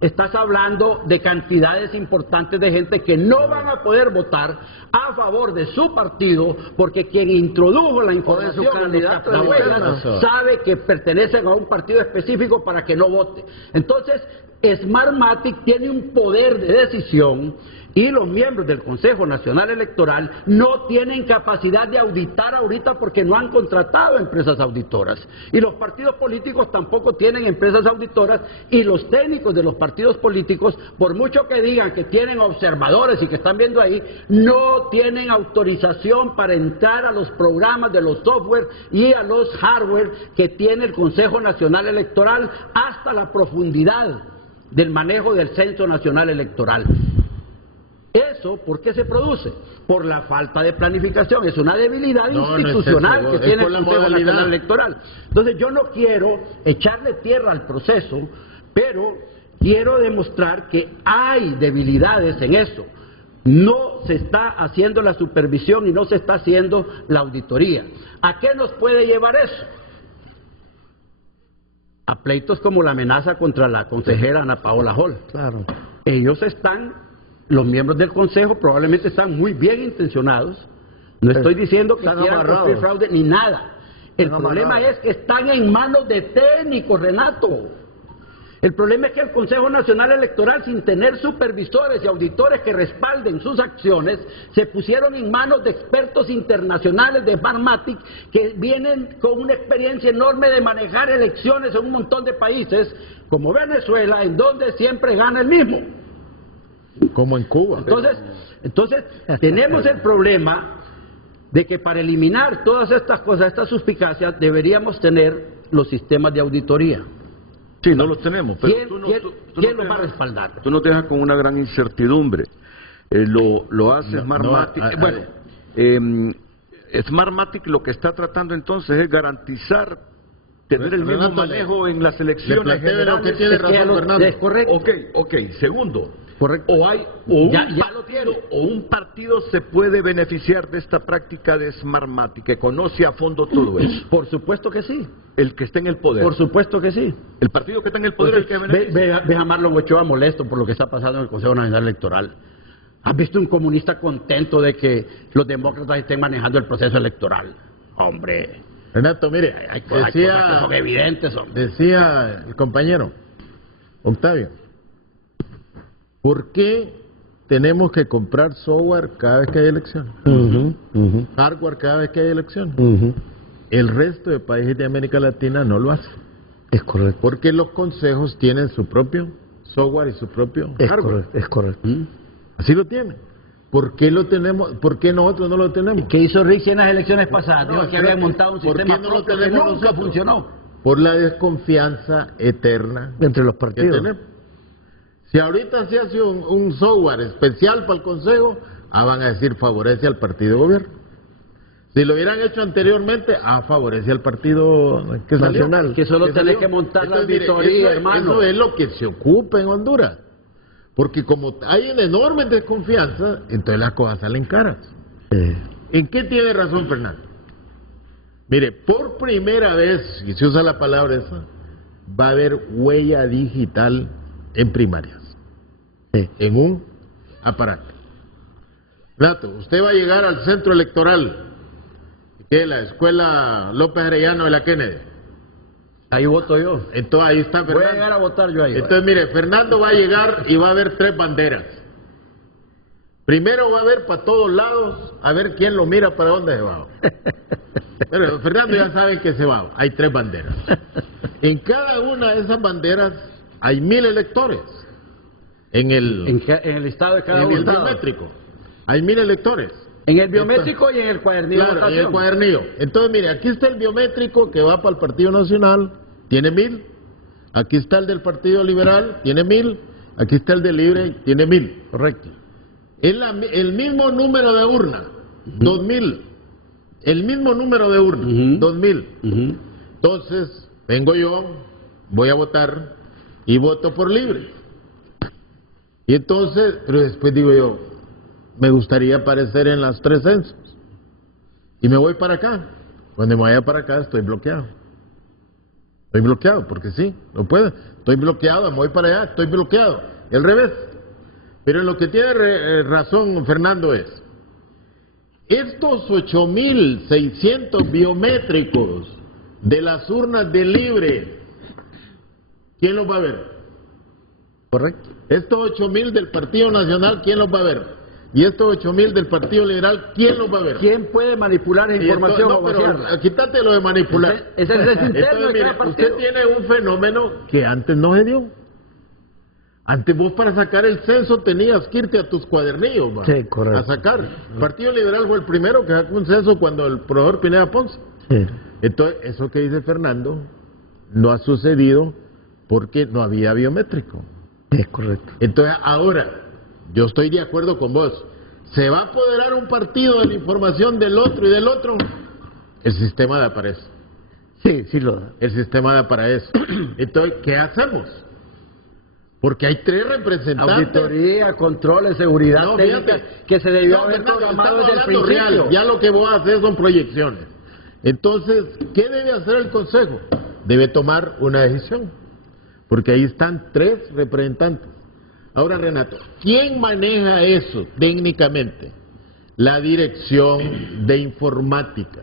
estás hablando de cantidades importantes de gente que no van a poder votar a favor de su partido, porque quien introdujo la información en los captahuellas sabe que pertenecen a un partido específico para que no vote. Entonces, Smartmatic tiene un poder de decisión y los miembros del Consejo Nacional Electoral no tienen capacidad de auditar ahorita porque no han contratado empresas auditoras. Y los partidos políticos tampoco tienen empresas auditoras, y los técnicos de los partidos políticos, por mucho que digan que tienen observadores y que están viendo ahí, no tienen autorización para entrar a los programas de los software y a los hardware que tiene el Consejo Nacional Electoral hasta la profundidad del manejo del Censo Nacional Electoral. ¿Eso por qué se produce? Por la falta de planificación. Es una debilidad institucional que tiene el Consejo Nacional Electoral. Entonces yo no quiero echarle tierra al proceso, pero quiero demostrar que hay debilidades en eso. No se está haciendo la supervisión y no se está haciendo la auditoría. ¿A qué nos puede llevar eso? A pleitos como la amenaza contra la consejera Ana Paola Hall. Claro. Ellos los miembros del Consejo probablemente están muy bien intencionados. No estoy diciendo que quieran construir fraude ni nada. El problema es que están en manos de técnicos, Renato. El problema es que el Consejo Nacional Electoral, sin tener supervisores y auditores que respalden sus acciones, se pusieron en manos de expertos internacionales de Smartmatic que vienen con una experiencia enorme de manejar elecciones en un montón de países, como Venezuela, en donde siempre gana el mismo. Como en Cuba. Entonces tenemos el problema de que para eliminar todas estas cosas, estas suspicacias, deberíamos tener los sistemas de auditoría. Sí, no los tenemos, pero ¿Quién los va a respaldar? Tú nos dejas con una gran incertidumbre. Lo hace Smartmatic. Smartmatic lo que está tratando entonces es garantizar tener el mismo manejo en las elecciones generales. Que tiene razón, Fernando. Es correcto. Ok. Segundo, correcto. O un partido se puede beneficiar de esta práctica de Smartmatic, que conoce a fondo todo eso. Por supuesto que sí. El que está en el poder. Por supuesto que sí. El partido que está en el poder es el que beneficia. Ve a Marlon Ochoa molesto por lo que está pasando en el Consejo Nacional Electoral. ¿Has visto un comunista contento de que los demócratas estén manejando el proceso electoral? Hombre. Renato, mire, hay cosas que son evidentes, hombre. Decía el compañero Octavio, ¿por qué tenemos que comprar software cada vez que hay elecciones? Hardware cada vez que hay elecciones. El resto de países de América Latina no lo hace. Es correcto. Porque los consejos tienen su propio software y su propio hardware. Es correcto. Así lo tienen. ¿Por qué lo tenemos? ¿Por qué nosotros no lo tenemos? ¿Qué hizo Ricky en las elecciones pasadas? Dijo que había montado un ¿por sistema qué no lo propio que tenemos nunca nosotros? funcionó. Por la desconfianza eterna Entre los que partidos. tenemos. Si ahorita se hace un software especial para el Consejo, van a decir favorece al partido gobierno. Si lo hubieran hecho anteriormente, favorece al partido nacional. Que solo tenés que montar la auditoría, hermano. Eso es lo que se ocupa en Honduras. Porque como hay una enorme desconfianza, entonces las cosas salen caras. ¿En qué tiene razón Fernando? Mire, por primera vez, y se usa la palabra esa, va a haber huella digital en primarias, en un aparato. Renato, usted va a llegar al centro electoral, que es la escuela López Arellano de la Kennedy. Ahí voto yo. Entonces ahí está Fernando. Voy a llegar a votar yo ahí. Entonces mire, Fernando va a llegar y va a haber 3 banderas. Primero va a ver para todos lados, a ver quién lo mira para dónde se va. Pero Fernando ya sabe que se va. Hay 3 banderas. En cada una de esas banderas hay 1000 electores. En el listado de cada en uno. el biométrico. Hay 1000 electores. En el biométrico y en el cuadernillo de Claro, votación. en el cuadernillo. Entonces, mire, aquí está el biométrico que va para el Partido Nacional, tiene 1000. Aquí está el del Partido Liberal, tiene 1000. Aquí está el del Libre, tiene 1000. Correcto. Es el mismo número de urna, 2000. El mismo número de urna, 2000. Entonces, vengo yo, voy a votar y voto por Libre. Y entonces, pero después digo yo, me gustaría aparecer en las 3 censos. Y me voy para acá. Cuando me vaya para acá estoy bloqueado. Estoy bloqueado, porque sí, no puedo. Estoy bloqueado, me voy para allá, estoy bloqueado. Y al revés. Pero en lo que tiene razón Fernando es, estos 8.600 biométricos de las urnas de Libre, ¿quién los va a ver? Correcto. Estos 8.000 del Partido Nacional, ¿quién los va a ver? Y estos 8.000 del Partido Liberal, ¿quién los va a ver? ¿Quién puede manipular esa información o pero vaciarla? quítate lo de manipular. Ese es el interno Entonces, de mire, cada partido. usted tiene un fenómeno que antes no se dio. Antes vos para sacar el censo tenías que irte a tus cuadernillos, ¿va? Sí, correcto. A sacar. El Partido Liberal fue el primero que sacó un censo cuando el profesor Pineda Ponce. Sí. Entonces, eso que dice Fernando no ha sucedido porque no había biométrico. Es correcto. Entonces, ahora, yo estoy de acuerdo con vos. ¿Se va a apoderar un partido de la información del otro y del otro? El sistema da para eso. Sí, sí lo da. El sistema da para eso. Entonces, ¿qué hacemos? Porque hay 3 representantes. Auditoría, controles, seguridad No, técnica, fíjate. que se debió No, haber Fernando, programado estamos desde el hablando principio. real. Ya lo que vos haces son proyecciones. Entonces, ¿qué debe hacer el Consejo? Debe tomar una decisión. Porque ahí están 3 representantes. Ahora, Renato, ¿quién maneja eso técnicamente? La Dirección de Informática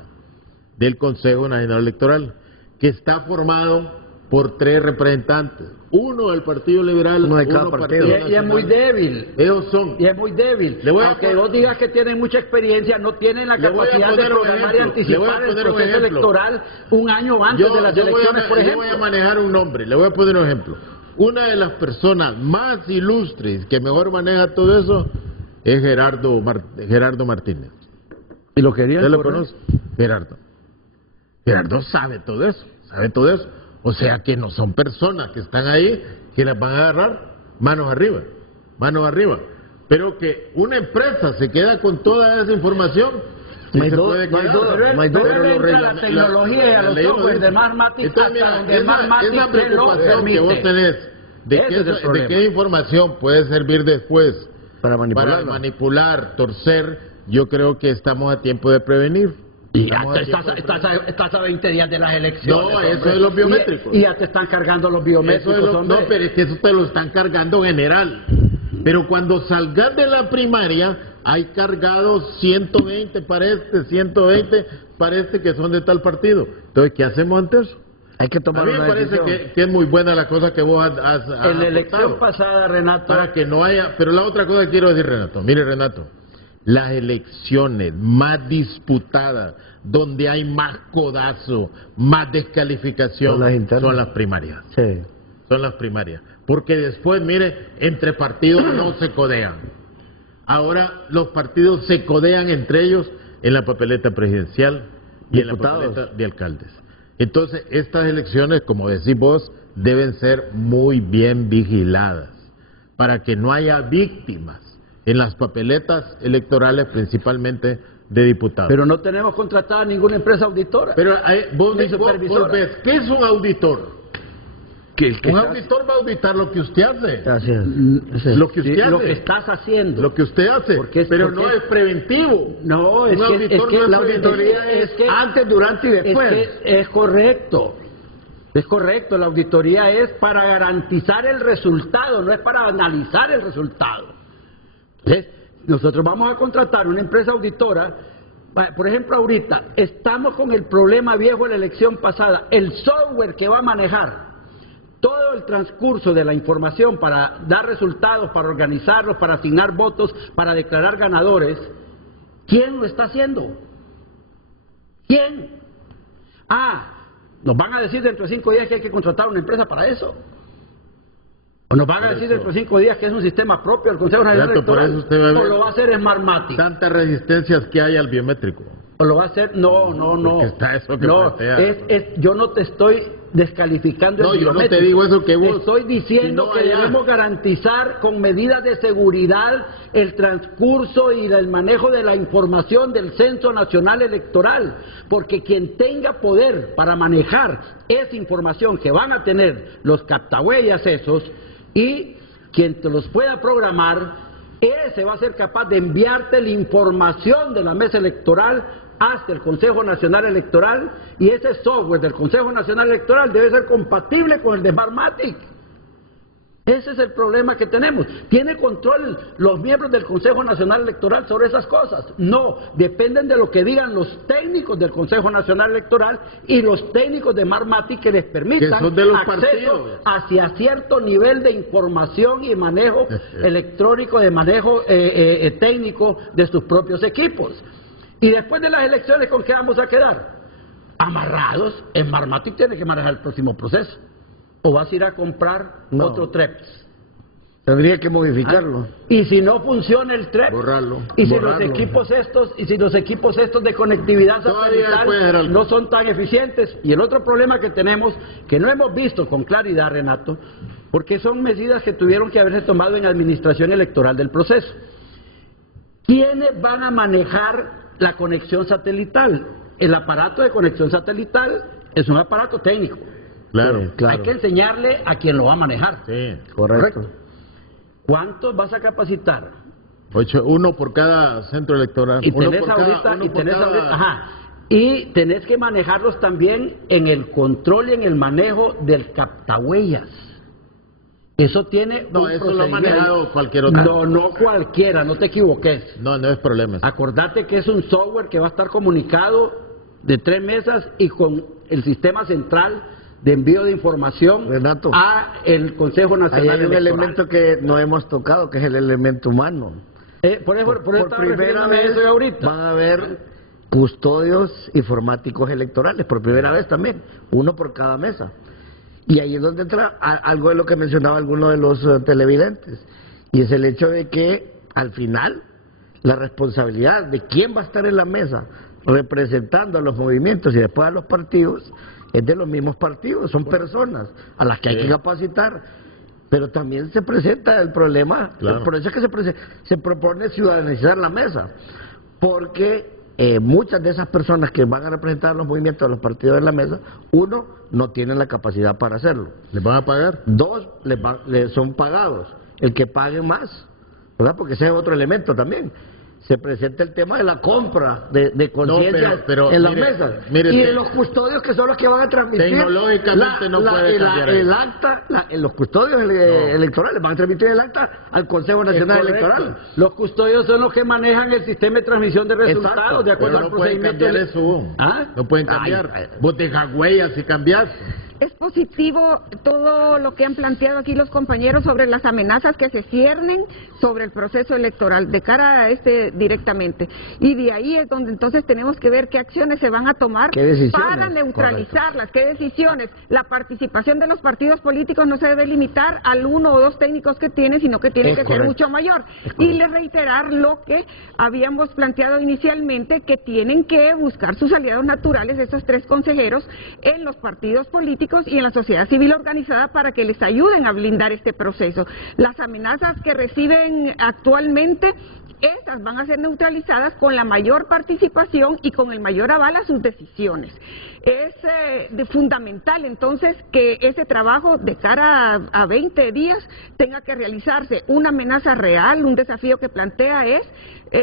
del Consejo Nacional Electoral, que está formado por 3 representantes. Uno del Partido Liberal, Uno de cada uno partido. Y es muy débil. Ellos son. Y es muy débil. Le voy a Aunque poner- vos digas que tienen mucha experiencia, no tienen la Le voy a capacidad de poner un programar y ejemplo. Le voy a anticipar el poner un proceso ejemplo. electoral un año antes de las elecciones, por yo ejemplo. voy a manejar un nombre, le voy a poner un ejemplo. Una de las personas más ilustres que mejor maneja todo eso es Gerardo Martínez. Y lo querían ¿Usted lo correr. conoce? Gerardo sabe todo eso, O sea que no son personas que están ahí que las van a agarrar manos arriba. Pero que una empresa se queda con toda esa información. sí No hay se duda, puede no hay quedar. duda, Pero él, no hay duda. pero él Pero entra a la la tecnología y a los ley lo software dice. de Marmatic Entonces, hasta mira, donde Marmatic esa se lo preocupación que vos permite. tenés de, Ese que es el eso- de problema. qué información puede servir después Para para manipularlo. manipular, torcer, yo creo que estamos a tiempo de prevenir. Y Estamos ya a tiempo de prevenir. estás a 20 días de las elecciones. No, eso hombre. es los biométricos. Y ya te están cargando los Eso biométricos, es hombre. no, pero es que eso te lo están cargando general. Pero cuando salgas de la primaria, hay cargados 120 para este, 120 para este que son de tal partido. Entonces, ¿qué hacemos ante eso? Hay que A tomar mí me una parece decisión. que es muy buena la cosa que vos has En la elección aportado. pasada, Renato, Para que no haya... Pero la otra cosa que quiero decir, Renato. Mire, Renato. Las elecciones más disputadas, donde hay más codazo, más descalificación, Son las internas. son las primarias. Sí. Son las primarias. Porque después, mire, entre partidos no se codean. Ahora los partidos se codean entre ellos en la papeleta presidencial y Diputados. en la papeleta de alcaldes. Entonces, estas elecciones, como decís vos, deben ser muy bien vigiladas para que no haya víctimas en las papeletas electorales, principalmente de diputados. pero no tenemos contratada ninguna empresa auditora. Pero vos Ni vos supervisora. ves, ¿qué es un auditor? que el que Un está... auditor va a auditar lo que usted hace. Así es. Lo que usted hace. Lo que estás haciendo. Lo que usted hace. Pero no es preventivo. No, es Un que, auditor no La es auditoría es antes, durante y después. Es correcto. Es correcto, la auditoría es para garantizar el resultado, no es para analizar el resultado. Entonces, nosotros vamos a contratar una empresa auditora, por ejemplo ahorita, estamos con el problema viejo de la elección pasada, el software que va a manejar todo el transcurso de la información para dar resultados, para organizarlos, para asignar votos, para declarar ganadores, ¿quién lo está haciendo? ¿Quién? Nos van a decir dentro de 5 días que hay que contratar una empresa para eso. O nos van a decir dentro de 5 días que es un sistema propio del Consejo Nacional Electoral. O lo va a hacer Smartmatic. Tantas resistencias que hay al biométrico. O lo va a hacer, no. Porque está eso que plantea. Yo no te estoy descalificando el biométrico. Yo no te digo eso que vos. Estoy diciendo que debemos garantizar con medidas de seguridad el transcurso y el manejo de la información del Censo Nacional Electoral, porque quien tenga poder para manejar esa información que van a tener los captahuellas esos y quien te los pueda programar, ese va a ser capaz de enviarte la información de la mesa electoral hasta el Consejo Nacional Electoral, y ese software del Consejo Nacional Electoral debe ser compatible con el de Smartmatic. Ese es el problema que tenemos. ¿Tiene control los miembros del Consejo Nacional Electoral sobre esas cosas? No, dependen de lo que digan los técnicos del Consejo Nacional Electoral y los técnicos de Smartmatic que les permitan que son de los acceso partidos hacia cierto nivel de información y manejo electrónico, de manejo técnico de sus propios equipos. Y después de las elecciones, ¿con qué vamos a quedar? Amarrados. Smartmatic tiene que manejar el próximo proceso. ¿O vas a ir a comprar otro TREPS? Tendría que modificarlo. Y si no funciona el TREPS, borrarlo. Y si los equipos estos de conectividad satelital no son tan eficientes. Y el otro problema que tenemos, que no hemos visto con claridad, Renato, porque son medidas que tuvieron que haberse tomado en administración electoral del proceso. ¿Quiénes van a manejar la conexión satelital? El aparato de conexión satelital es un aparato técnico. Claro. Hay que enseñarle a quien lo va a manejar. Sí, correcto. ¿Cuántos vas a capacitar? 1 por cada centro electoral. Y tenés que manejarlos también en el control y en el manejo del captahuellas. Eso tiene eso lo ha manejado cualquier otro. No cualquiera, no te equivoques. No es problema. Acordate que es un software que va a estar comunicado de 3 mesas y con el sistema central de envío de información, Renato, a el Consejo Nacional hay un Electoral. elemento que no hemos tocado, que es el elemento humano. Por primera vez ahorita van a haber custodios informáticos electorales, por primera vez también, 1 por cada mesa. Y ahí es donde entra algo de lo que mencionaba alguno de los televidentes, y es el hecho de que al final la responsabilidad de quién va a estar en la mesa representando a los movimientos y después a los partidos es de los mismos partidos, son personas a las que hay que capacitar, pero también se presenta el problema, por eso es que se propone ciudadanizar la mesa, porque muchas de esas personas que van a representar los movimientos de los partidos en la mesa, 1, no tienen la capacidad para hacerlo. ¿Les van a pagar? 2, les son pagados, el que pague más, ¿verdad? Porque ese es otro elemento también. Se presenta el tema de la compra de conciencia en las mesas y de los custodios que son los que van a transmitir. Tecnológicamente no puede cambiar el acta, los custodios electorales van a transmitir el acta al Consejo Nacional Electoral. Los custodios son los que manejan el sistema de transmisión de resultados. Exacto, de acuerdo al procedimiento. No pueden cambiar. Vos dejas huellas y cambias. Es positivo todo lo que han planteado aquí los compañeros sobre las amenazas que se ciernen sobre el proceso electoral de cara a directamente. Y de ahí es donde entonces tenemos que ver qué acciones se van a tomar para neutralizarlas, qué decisiones. La participación de los partidos políticos no se debe limitar al 1 o 2 técnicos que tienen, sino que tiene que ser mucho mayor. Y les reiterar lo que habíamos planteado inicialmente, que tienen que buscar sus aliados naturales, esos 3 consejeros, en los partidos políticos y en la sociedad civil organizada para que les ayuden a blindar este proceso. Las amenazas que reciben actualmente estas van a ser neutralizadas con la mayor participación y con el mayor aval a sus decisiones. Es fundamental entonces que ese trabajo de cara a 20 días tenga que realizarse. Una amenaza real, un desafío que plantea es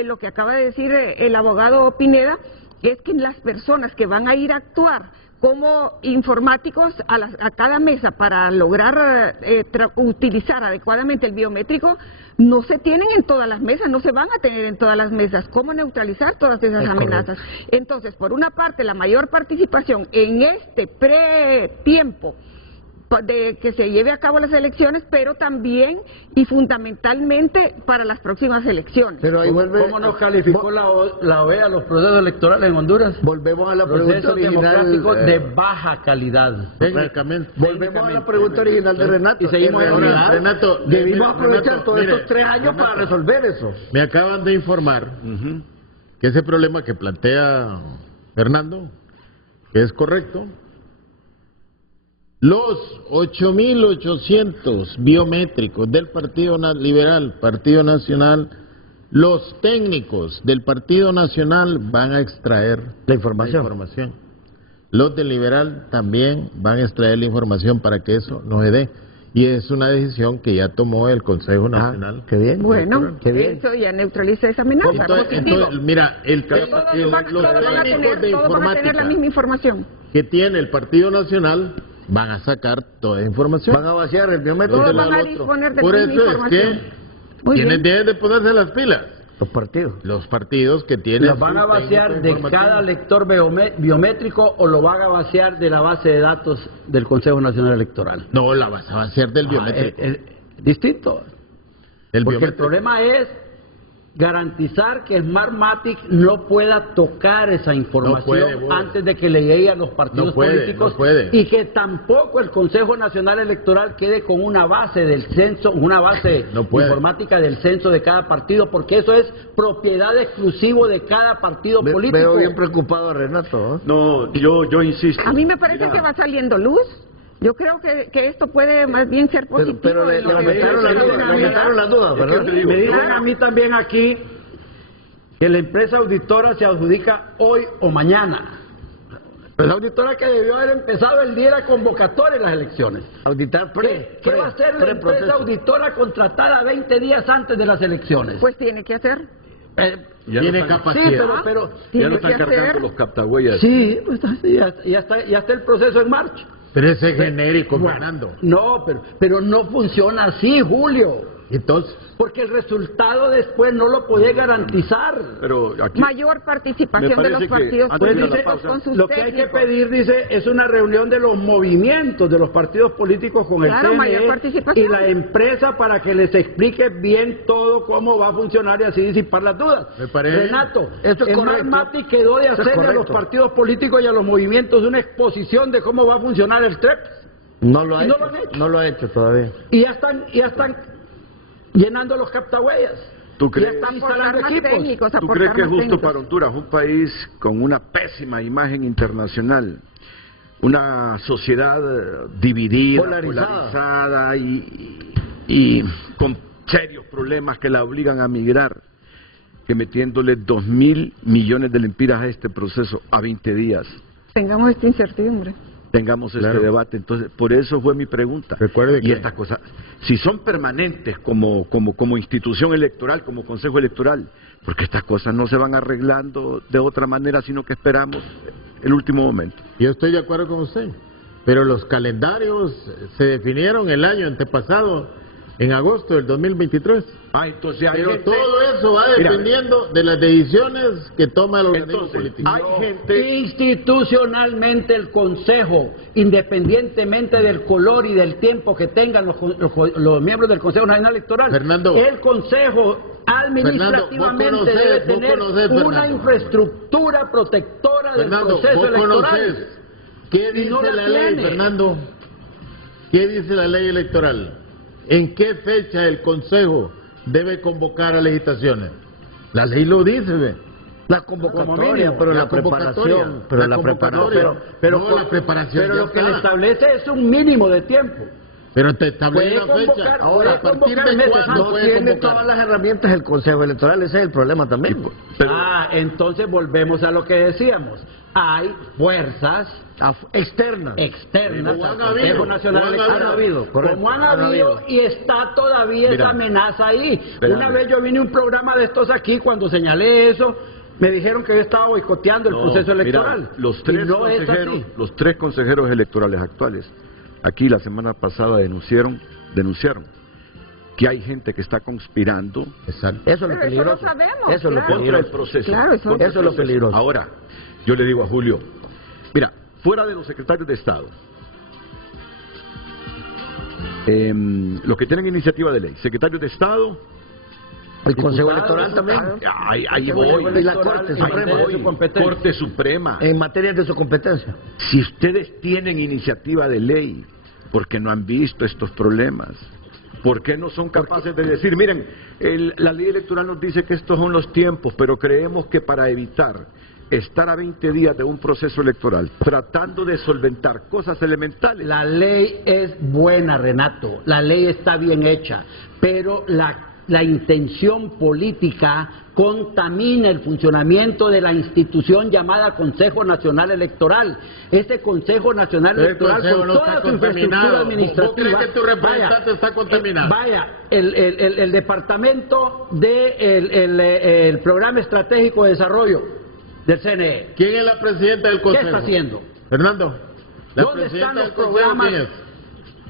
lo que acaba de decir el abogado Pineda, es que las personas que van a ir a actuar como informáticos a cada mesa para lograr utilizar adecuadamente el biométrico, no se tienen en todas las mesas, no se van a tener en todas las mesas. ¿Cómo neutralizar todas esas amenazas? Entonces, por una parte, la mayor participación en este pretiempo de que se lleve a cabo las elecciones, pero también y fundamentalmente para las próximas elecciones. Pero ahí vuelve, ¿Cómo nos calificó la OEA los procesos electorales en Honduras? Volvemos a la pregunta Procesos original. democráticos de baja calidad. Técnicamente. Volvemos a la pregunta original de Renato. Y seguimos en realidad, ahora, Renato, debimos aprovechar Renato, todos mire, estos 3 años para Renato, resolver eso. Me acaban de informar que ese problema que plantea Fernando, que es correcto, los 8.800 biométricos del Partido Liberal, Partido Nacional, los técnicos del Partido Nacional van a extraer La información. Los del Liberal también van a extraer la información para que eso no se dé. Y es una decisión que ya tomó el Consejo Nacional. Qué bien. Bueno, Qué bien. eso ya neutraliza esa amenaza. Positivo. Mira, Todos van a tener la misma información. que tiene el Partido Nacional van a sacar toda esa información. Van a vaciar el biométrico. Todos Entonces, van a al otro. disponer de Por la eso misma es información. que Muy quienes bien. deben de ponerse las pilas, Los partidos. los partidos que tienen. ¿Los van a su vaciar técnico de informativo. cada lector biométrico o lo van a vaciar de la base de datos del Consejo Nacional Electoral? No, la vas a vaciar del biométrico. Distinto. El Porque el biométrico. problema es garantizar que Smartmatic no pueda tocar esa información puede, Bob. antes de que le llegue a los partidos No puede, políticos no puede. y que tampoco el Consejo Nacional Electoral quede con una base del censo, una base No puede. informática del censo de cada partido, porque eso es propiedad exclusivo de cada partido político. Veo bien preocupado a Renato. ¿eh? No, yo insisto. A mí me parece Mira, que va saliendo luz. Yo creo que esto puede más bien ser positivo. Pero le de lo que aumentaron las se dudas, ha le aumentaron las dudas, Es que ¿verdad? te digo, Me dicen Claro. a mí también aquí que la empresa auditora se adjudica hoy o mañana. Pero la auditora que debió haber empezado el día de la convocatoria de las elecciones. Auditar ¿Qué va a hacer la empresa preproceso. auditora contratada 20 días antes de las elecciones? Pues tiene que hacer. Ya Tiene no están- capacidad. Sí, pero ya no Tiene están que cargando hacer. los captahuellas. sí, pues, ya está el proceso en marcha. Pero ese es genérico, Fernando. No, pero no funciona así, Julio. Entonces, Porque el resultado después no lo puede garantizar. Pero aquí Mayor participación Me de parece los que partidos antes de la políticos pausa, con sus Lo que hay que técnicos. pedir, dice, es una reunión de los movimientos de los partidos políticos con Claro, el mayor CNE participación. y la empresa para que les explique bien todo cómo va a funcionar y así disipar las dudas. Me parece- Renato, Esto es correcto. Mati quedó de Esto es hacerle a los correcto. partidos políticos y a los movimientos una exposición de cómo va a funcionar el TREP. No lo ha Y no hecho. lo han hecho. No lo ha hecho todavía. Y ya están llenando los captahuellas. ¿Tú Ya crees? están Aportar instalando más equipos. técnicos, ¿Tú aportar crees que es más justo técnicos. para Honduras, un país con una pésima imagen internacional, una sociedad dividida, polarizada y con serios problemas que la obligan a migrar, que metiéndole 2.000 millones de lempiras a este proceso a 20 días Tengamos esta incertidumbre. tengamos Claro. este debate? Entonces, por eso fue mi pregunta. Recuerde Y que- estas cosas, si son permanentes como institución electoral, como Consejo Electoral, porque estas cosas no se van arreglando de otra manera, sino que esperamos el último momento. yo estoy de acuerdo con usted. Pero los calendarios se definieron el año antepasado, en agosto del 2023. Entonces hay Pero gente, todo eso va Mira, dependiendo de las decisiones que toma el organismo entonces, político. hay gente, Institucionalmente el Consejo, independientemente del color y del tiempo que tengan los miembros del Consejo Nacional Electoral, Fernando. el Consejo administrativamente Fernando, vos debe conocés, tener vos conocés, una Fernando. infraestructura protectora del Fernando, proceso vos electoral. conoces. ¿Qué Y dice no la la ley, tiene. Fernando? ¿Qué dice la ley electoral? ¿En qué fecha el Consejo debe convocar a legislaciones? La ley lo dice, ve. La Como convocatoria, mínimo, pero la la preparación. convocatoria. Pero La la preparación. convocatoria. No, la preparación pero ya lo que está. le establece es un mínimo de tiempo. Pero te establece Puede una fecha. convocar, Ahora, ¿a puede partir convocar de meses cuándo antes. No puede tiene convocar? todas las herramientas el Consejo Electoral, ese es el problema también. Pero- Entonces volvemos a lo que decíamos. Hay fuerzas Externas. externas Como al han Consejo habido, Nacional como han Electoral. habido, correcto, Como han han habido, habido. y está todavía Mira, esa amenaza ahí. espérame. Una vez yo vine a un programa de estos aquí, cuando señalé eso, me dijeron que yo estaba boicoteando el No, proceso mira, electoral. los Y tres no es así. los tres consejeros electorales actuales, aquí la semana pasada denunciaron que hay gente que está conspirando Exacto. Eso es lo Pero eso peligroso. lo sabemos, Eso es lo claro. contra el peligroso. proceso. Claro, eso- contra el Eso es lo proceso. peligroso. Ahora, yo le digo a Julio, mira, fuera de los secretarios de Estado, los que tienen iniciativa de ley, secretarios de Estado, El Consejo Diputados, Electoral también. ahí voy, Y la Corte en Suprema. materia de su competencia. Corte Suprema. En materia de su competencia. Si ustedes tienen iniciativa de ley, porque no han visto estos problemas, ¿por qué no son capaces de decir, miren, la ley electoral nos dice que estos son los tiempos, pero creemos que para evitar estar a 20 días de un proceso electoral, tratando de solventar cosas elementales, La ley es buena, Renato, la ley está bien hecha, pero la intención política contamina el funcionamiento de la institución llamada Consejo Nacional Electoral. Este Consejo Nacional El Electoral, Consejo con no toda está su infraestructura contaminado. administrativa... ¿Vos crees que tu representante está contaminado? El departamento del Programa Estratégico de Desarrollo del CNE, ¿Quién es la presidenta del ¿qué Consejo? está haciendo? Fernando, la ¿Dónde están presidenta los del Consejo, programas ¿quién es?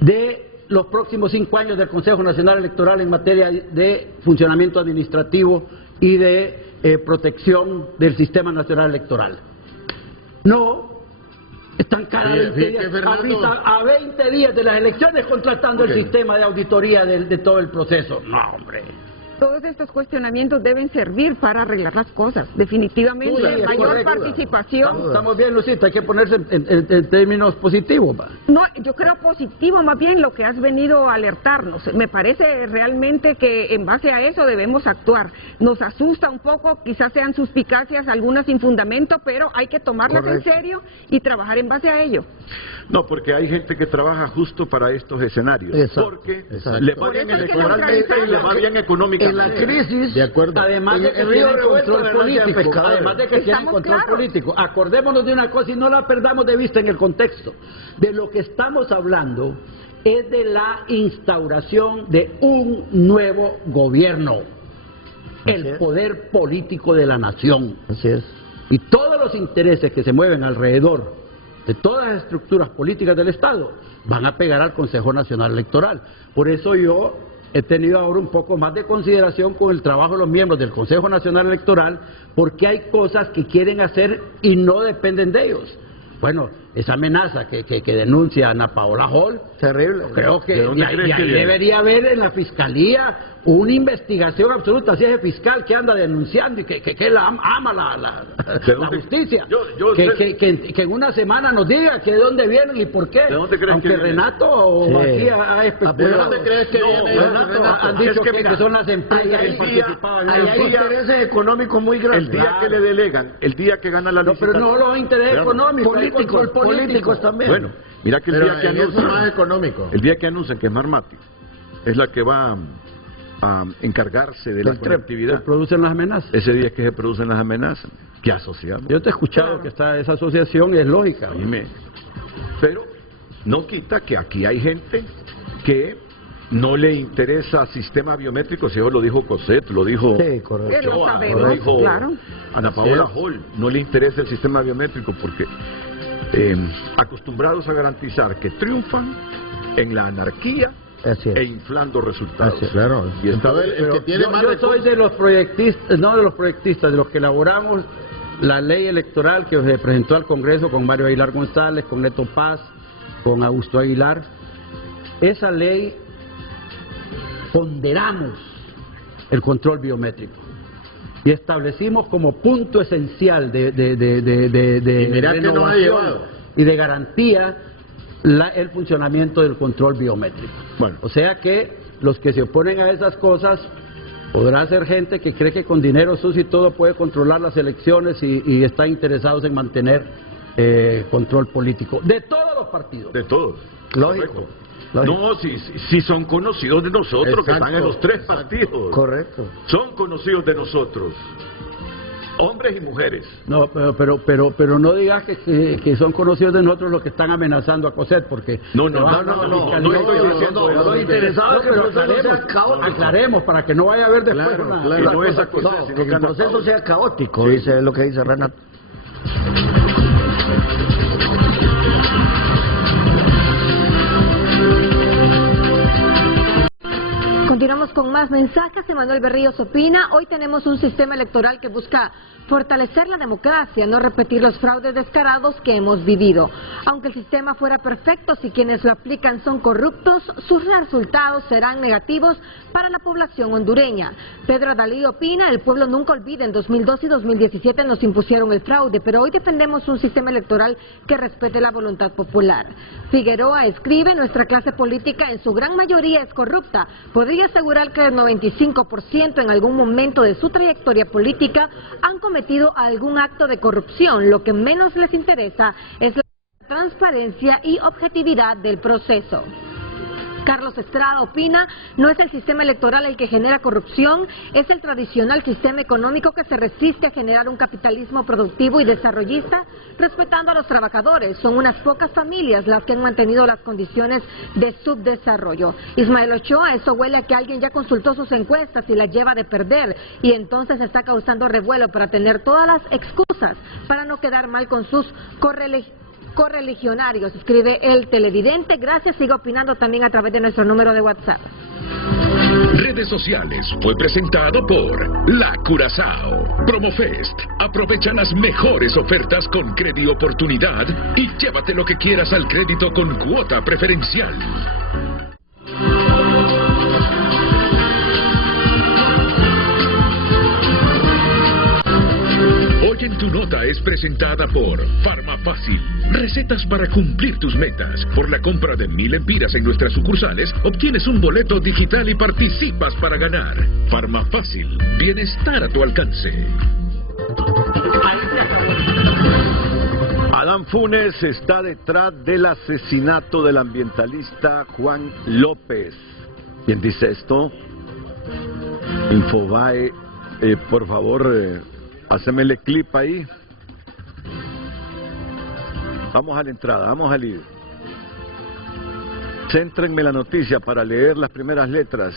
de los próximos 5 años del Consejo Nacional Electoral en materia de funcionamiento administrativo y de protección del Sistema Nacional Electoral? No, están cada Sí, 20 sí, días, que Fernando- a 20 días de las elecciones contratando Ok. el sistema de auditoría de todo el proceso. No, hombre. Todos estos cuestionamientos deben servir para arreglar las cosas, definitivamente. Sí, es Mayor correcto. participación. Estamos bien, Lucita, hay que ponerse en términos positivos. Va. No, yo creo positivo más bien lo que has venido a alertarnos. Me parece realmente que en base a eso debemos actuar. Nos asusta un poco, quizás sean suspicacias, algunas sin fundamento, pero hay que tomarlas Correcto. en serio y trabajar en base a ello. no, porque hay gente que trabaja justo para estos escenarios, Exacto, porque exacto. les va Por bien eso es que electoralmente y les va bien económicamente. En la crisis, De acuerdo. Además de que el río tienen revuelto control de ganancia de político, pescadores. además de que tienen Estamos control claros. político, acordémonos de una cosa y no la perdamos de vista en el contexto. De lo que estamos hablando es de la instauración de un nuevo gobierno, el es. poder político de la nación. así es. Y todos los intereses que se mueven alrededor de todas las estructuras políticas del Estado van a pegar al Consejo Nacional Electoral. Por eso yo he tenido ahora un poco más de consideración con el trabajo de los miembros del Consejo Nacional Electoral, porque hay cosas que quieren hacer y no dependen de ellos. Bueno, esa amenaza que denuncia Ana Paola Hall, Terrible. creo que ¿De dónde de crees que ahí viene? debería haber en la Fiscalía una investigación absoluta, si es el fiscal que anda denunciando y que ama la ¿De dónde? justicia, Yo sé- que en una semana nos diga que de dónde vienen y por qué. ¿De dónde crees Aunque que viene? Renato Sí. aquí ha ¿De especulado. dónde crees que viene eso, Renato Renato? han dicho Es que que mira, son las empresas Ahí que hay, participaban ahí en hay el intereses económicos muy grandes. El día que le delegan, el día que gana la No, pero licitación. no los intereses Claro. económicos, hay control Políticos también. Bueno, mira que el Pero día que en eso más anuncian, económico. el día que anuncian que es Marmati, es la que va a encargarse de la que conectividad. producen las amenazas. Ese día es que se producen las amenazas. ¿Qué asociamos? Yo te he escuchado que esa asociación es lógica. Pero no quita que aquí hay gente que no le interesa sistema biométrico, si eso lo dijo Cosette, lo dijo Sí, correcto. Que lo Ochoa, sabemos, lo dijo claro. Ana Paola Hall, no le interesa el sistema biométrico porque acostumbrados a garantizar que triunfan en la anarquía Así es. e inflando resultados. Así es. Claro. Y Entonces, entonces, el que tiene yo más soy recursos- de los proyectistas, no de los proyectistas, de los que elaboramos la ley electoral que se presentó al Congreso con Mario Aguilar González, con Neto Paz, con Augusto Aguilar. Esa ley ponderamos el control biométrico y establecimos como punto esencial de Y mirá que nos ha renovación llevado. y de garantía el funcionamiento del control biométrico. Bueno. O sea que los que se oponen a esas cosas podrá ser gente que cree que con dinero sucio y todo puede controlar las elecciones y está interesados en mantener control político de todos los partidos. de todos. Lógico. Correcto. No, si son conocidos de nosotros, que están en los 3 partidos. Correcto. Son conocidos de nosotros. Hombres y mujeres. No, pero no digas que son conocidos de nosotros los que están amenazando a Cosette, porque... No estoy diciendo... No interesados que el proceso sea caótico. Aclaremos, para que no vaya a haber después que no es a Cosette, sino que el proceso sea caótico, dice lo que dice Renato. Continuamos con más mensajes. Emanuel Berríos opina: hoy tenemos un sistema electoral que busca fortalecer la democracia, no repetir los fraudes descarados que hemos vivido. Aunque el sistema fuera perfecto, si quienes lo aplican son corruptos, sus resultados serán negativos para la población hondureña. Pedro Adalí opina: el pueblo nunca olvida, en 2002 y 2017 nos impusieron el fraude, pero hoy defendemos un sistema electoral que respete la voluntad popular. Figueroa escribe: nuestra clase política en su gran mayoría es corrupta. Podría asegurar que el 95% en algún momento de su trayectoria política han cometido algún acto de corrupción. Lo que menos les interesa es la transparencia y objetividad del proceso. Carlos Estrada opina: no es el sistema electoral el que genera corrupción, es el tradicional sistema económico que se resiste a generar un capitalismo productivo y desarrollista, respetando a los trabajadores. Son unas pocas familias las que han mantenido las condiciones de subdesarrollo. Ismael Ochoa: eso huele a que alguien ya consultó sus encuestas y las lleva de perder, y entonces está causando revuelo para tener todas las excusas para no quedar mal con sus correligionarios, escribe el televidente. Gracias, siga opinando también a través de nuestro número de WhatsApp. Redes sociales fue presentado por La Curazao. Promofest. Aprovecha las mejores ofertas con Credi Oportunidad y llévate lo que quieras al crédito con cuota preferencial. Hoy en Tu Nota es presentada por Farmafácil. Recetas para cumplir tus metas. Por la compra de 1000 empiras en nuestras sucursales, obtienes un boleto digital y participas para ganar. Farmafácil. Bienestar a tu alcance. Adán Funes está detrás del asesinato del ambientalista Juan López. ¿Quién dice esto? Infobae, por favor, hacémele clip ahí. Vamos a la entrada, vamos al lío. Céntrenme la noticia para leer las primeras letras.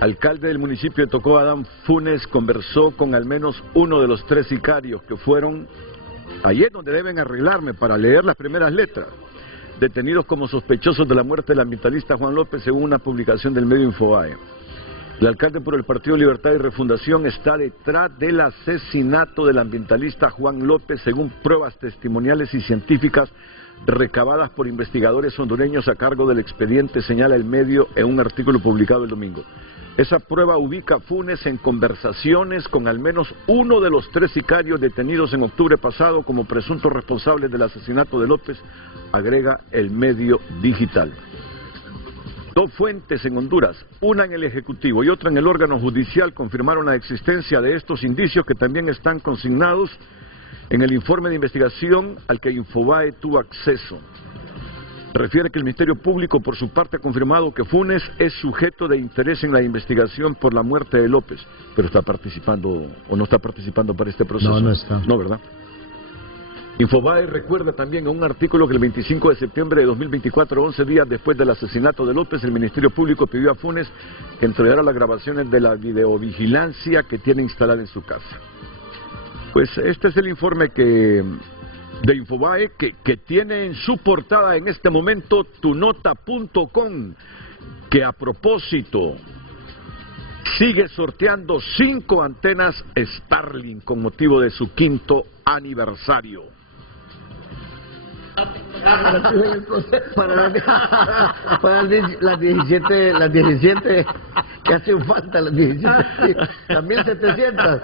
Alcalde del municipio de Tocó, Adán Funes, conversó con al menos uno de los 3 sicarios que fueron, ahí es donde deben arreglarme para leer las primeras letras, detenidos como sospechosos de la muerte del ambientalista Juan López, según una publicación del medio Infobae. El alcalde por el Partido Libertad y Refundación está detrás del asesinato del ambientalista Juan López, según pruebas testimoniales y científicas recabadas por investigadores hondureños a cargo del expediente, señala el medio en un artículo publicado el domingo. Esa prueba ubica a Funes en conversaciones con al menos uno de los 3 sicarios detenidos en octubre pasado como presuntos responsables del asesinato de López, agrega el medio digital. 2 fuentes en Honduras, una en el Ejecutivo y otra en el órgano judicial, confirmaron la existencia de estos indicios que también están consignados en el informe de investigación al que Infobae tuvo acceso. Refiere que el Ministerio Público, por su parte, ha confirmado que Funes es sujeto de interés en la investigación por la muerte de López. Pero ¿está participando o no está participando para este proceso? No, no está. No, ¿verdad? Infobae recuerda también en un artículo que el 25 de septiembre de 2024, 11 días después del asesinato de López, el Ministerio Público pidió a Funes que entregara las grabaciones de la videovigilancia que tiene instalada en su casa. Pues este es el informe de Infobae que tiene en su portada en este momento tunota.com, que a propósito sigue sorteando 5 antenas Starlink con motivo de su 5º aniversario. Para las 17 que hacen falta, las 17, las 1700.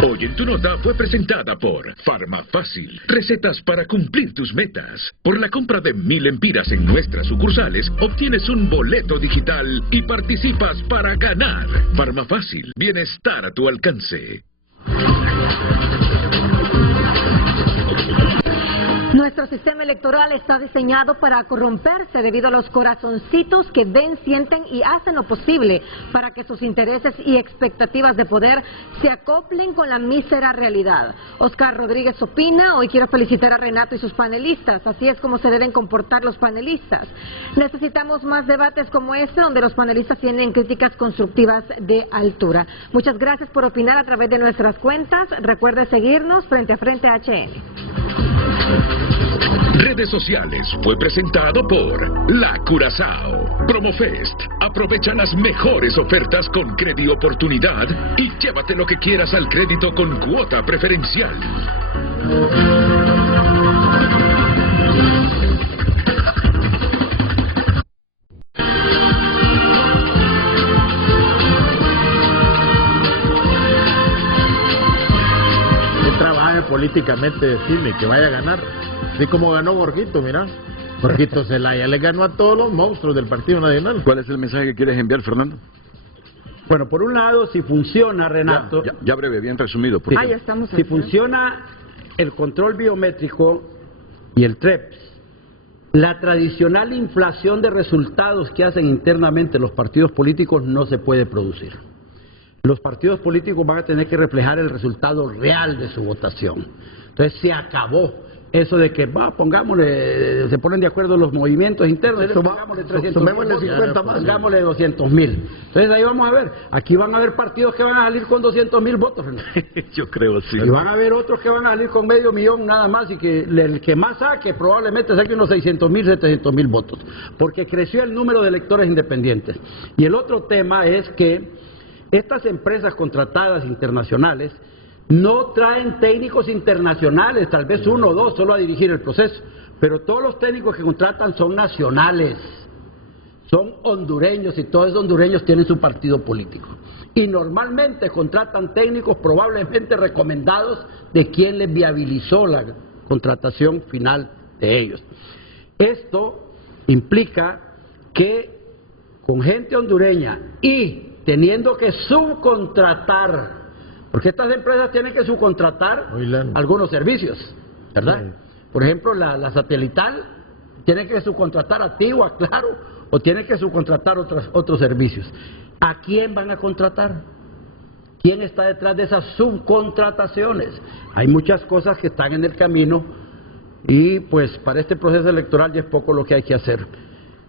Hoy en Tu Nota fue presentada por Farmafácil. Recetas para cumplir tus metas. Por la compra de 1000 empiras en nuestras sucursales, obtienes un boleto digital y participas para ganar. Farmafácil. Bienestar a tu alcance. Nuestro sistema electoral está diseñado para corromperse debido a los corazoncitos que ven, sienten y hacen lo posible para que sus intereses y expectativas de poder se acoplen con la mísera realidad. Oscar Rodríguez opina: hoy quiero felicitar a Renato y sus panelistas. Así es como se deben comportar los panelistas. Necesitamos más debates como este, donde los panelistas tienen críticas constructivas de altura. Muchas gracias por opinar a través de nuestras cuentas. Recuerde seguirnos Frente a Frente HN. Redes sociales fue presentado por La Curazao. Promofest. Aprovecha las mejores ofertas con Credi Oportunidad y llévate lo que quieras al crédito con cuota preferencial. Que trabaje políticamente, decirme que vaya a ganar. Así como ganó Jorgito, mira. Jorgito Zelaya le ganó a todos los monstruos del Partido Nacional. ¿Cuál es el mensaje que quieres enviar, Fernando? Bueno, por un lado, si funciona, Renato, Ya breve, bien resumido. sí, ya estamos si aquí. funciona el control biométrico y el TREPS, la tradicional inflación de resultados que hacen internamente los partidos políticos no se puede producir. Los partidos políticos van a tener que reflejar el resultado real de su votación. Entonces se acabó eso de que, pongámosle, se ponen de acuerdo los movimientos internos, pongámosle 300.000 sumémosle 50 más. pongámosle 200.000. Entonces ahí vamos a ver, aquí van a haber partidos que van a salir con 200.000 votos, Renato. Yo creo, sí. Y van a haber otros que van a salir con 500.000 nada más, y que el que más saque probablemente saque unos 600.000, 700.000 votos, porque creció el número de electores independientes. Y el otro tema es que estas empresas contratadas internacionales no traen técnicos internacionales, tal vez uno o dos solo a dirigir el proceso, pero todos los técnicos que contratan son nacionales, son hondureños, y todos esos hondureños tienen su partido político. Y normalmente contratan técnicos probablemente recomendados de quien les viabilizó la contratación final de ellos. Esto implica que con gente hondureña y teniendo que subcontratar, porque estas empresas tienen que subcontratar algunos servicios, ¿verdad? Sí. Por ejemplo, la satelital tiene que subcontratar a Tigo, a Claro, o tiene que subcontratar otros servicios. ¿A quién van a contratar? ¿Quién está detrás de esas subcontrataciones? Hay muchas cosas que están en el camino y pues para este proceso electoral ya es poco lo que hay que hacer.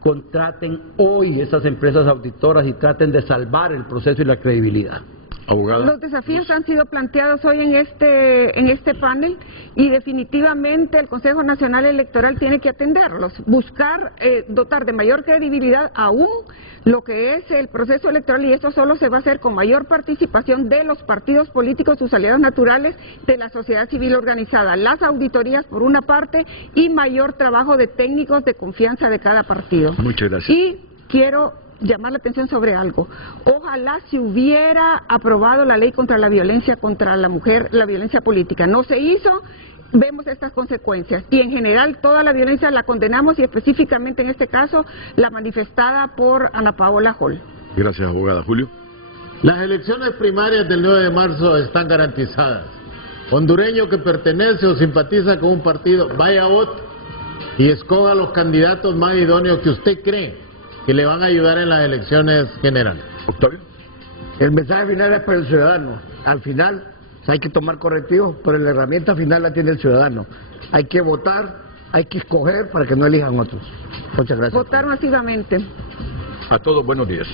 Contraten hoy esas empresas auditoras y traten de salvar el proceso y la credibilidad. Abogada. Los desafíos han sido planteados hoy en este panel y definitivamente el Consejo Nacional Electoral tiene que atenderlos, buscar dotar de mayor credibilidad aún lo que es el proceso electoral, y esto solo se va a hacer con mayor participación de los partidos políticos, sus aliados naturales, de la sociedad civil organizada, las auditorías por una parte y mayor trabajo de técnicos de confianza de cada partido. Muchas gracias. Y quiero llamar la atención sobre algo. Ojalá se hubiera aprobado la ley contra la violencia contra la mujer, la violencia política. No se hizo, vemos estas consecuencias. Y en general toda la violencia la condenamos, y específicamente en este caso la manifestada por Ana Paola Hall. Gracias, abogada. Julio. Las elecciones primarias del 9 de marzo están garantizadas. Hondureño que pertenece o simpatiza con un partido, vaya a voto y escoja los candidatos más idóneos que usted cree que le van a ayudar en las elecciones generales. Octavio. El mensaje final es para el ciudadano. Al final hay que tomar correctivos, pero la herramienta final la tiene el ciudadano. Hay que votar, hay que escoger para que no elijan otros. Muchas gracias. Votar masivamente. A todos, buenos días.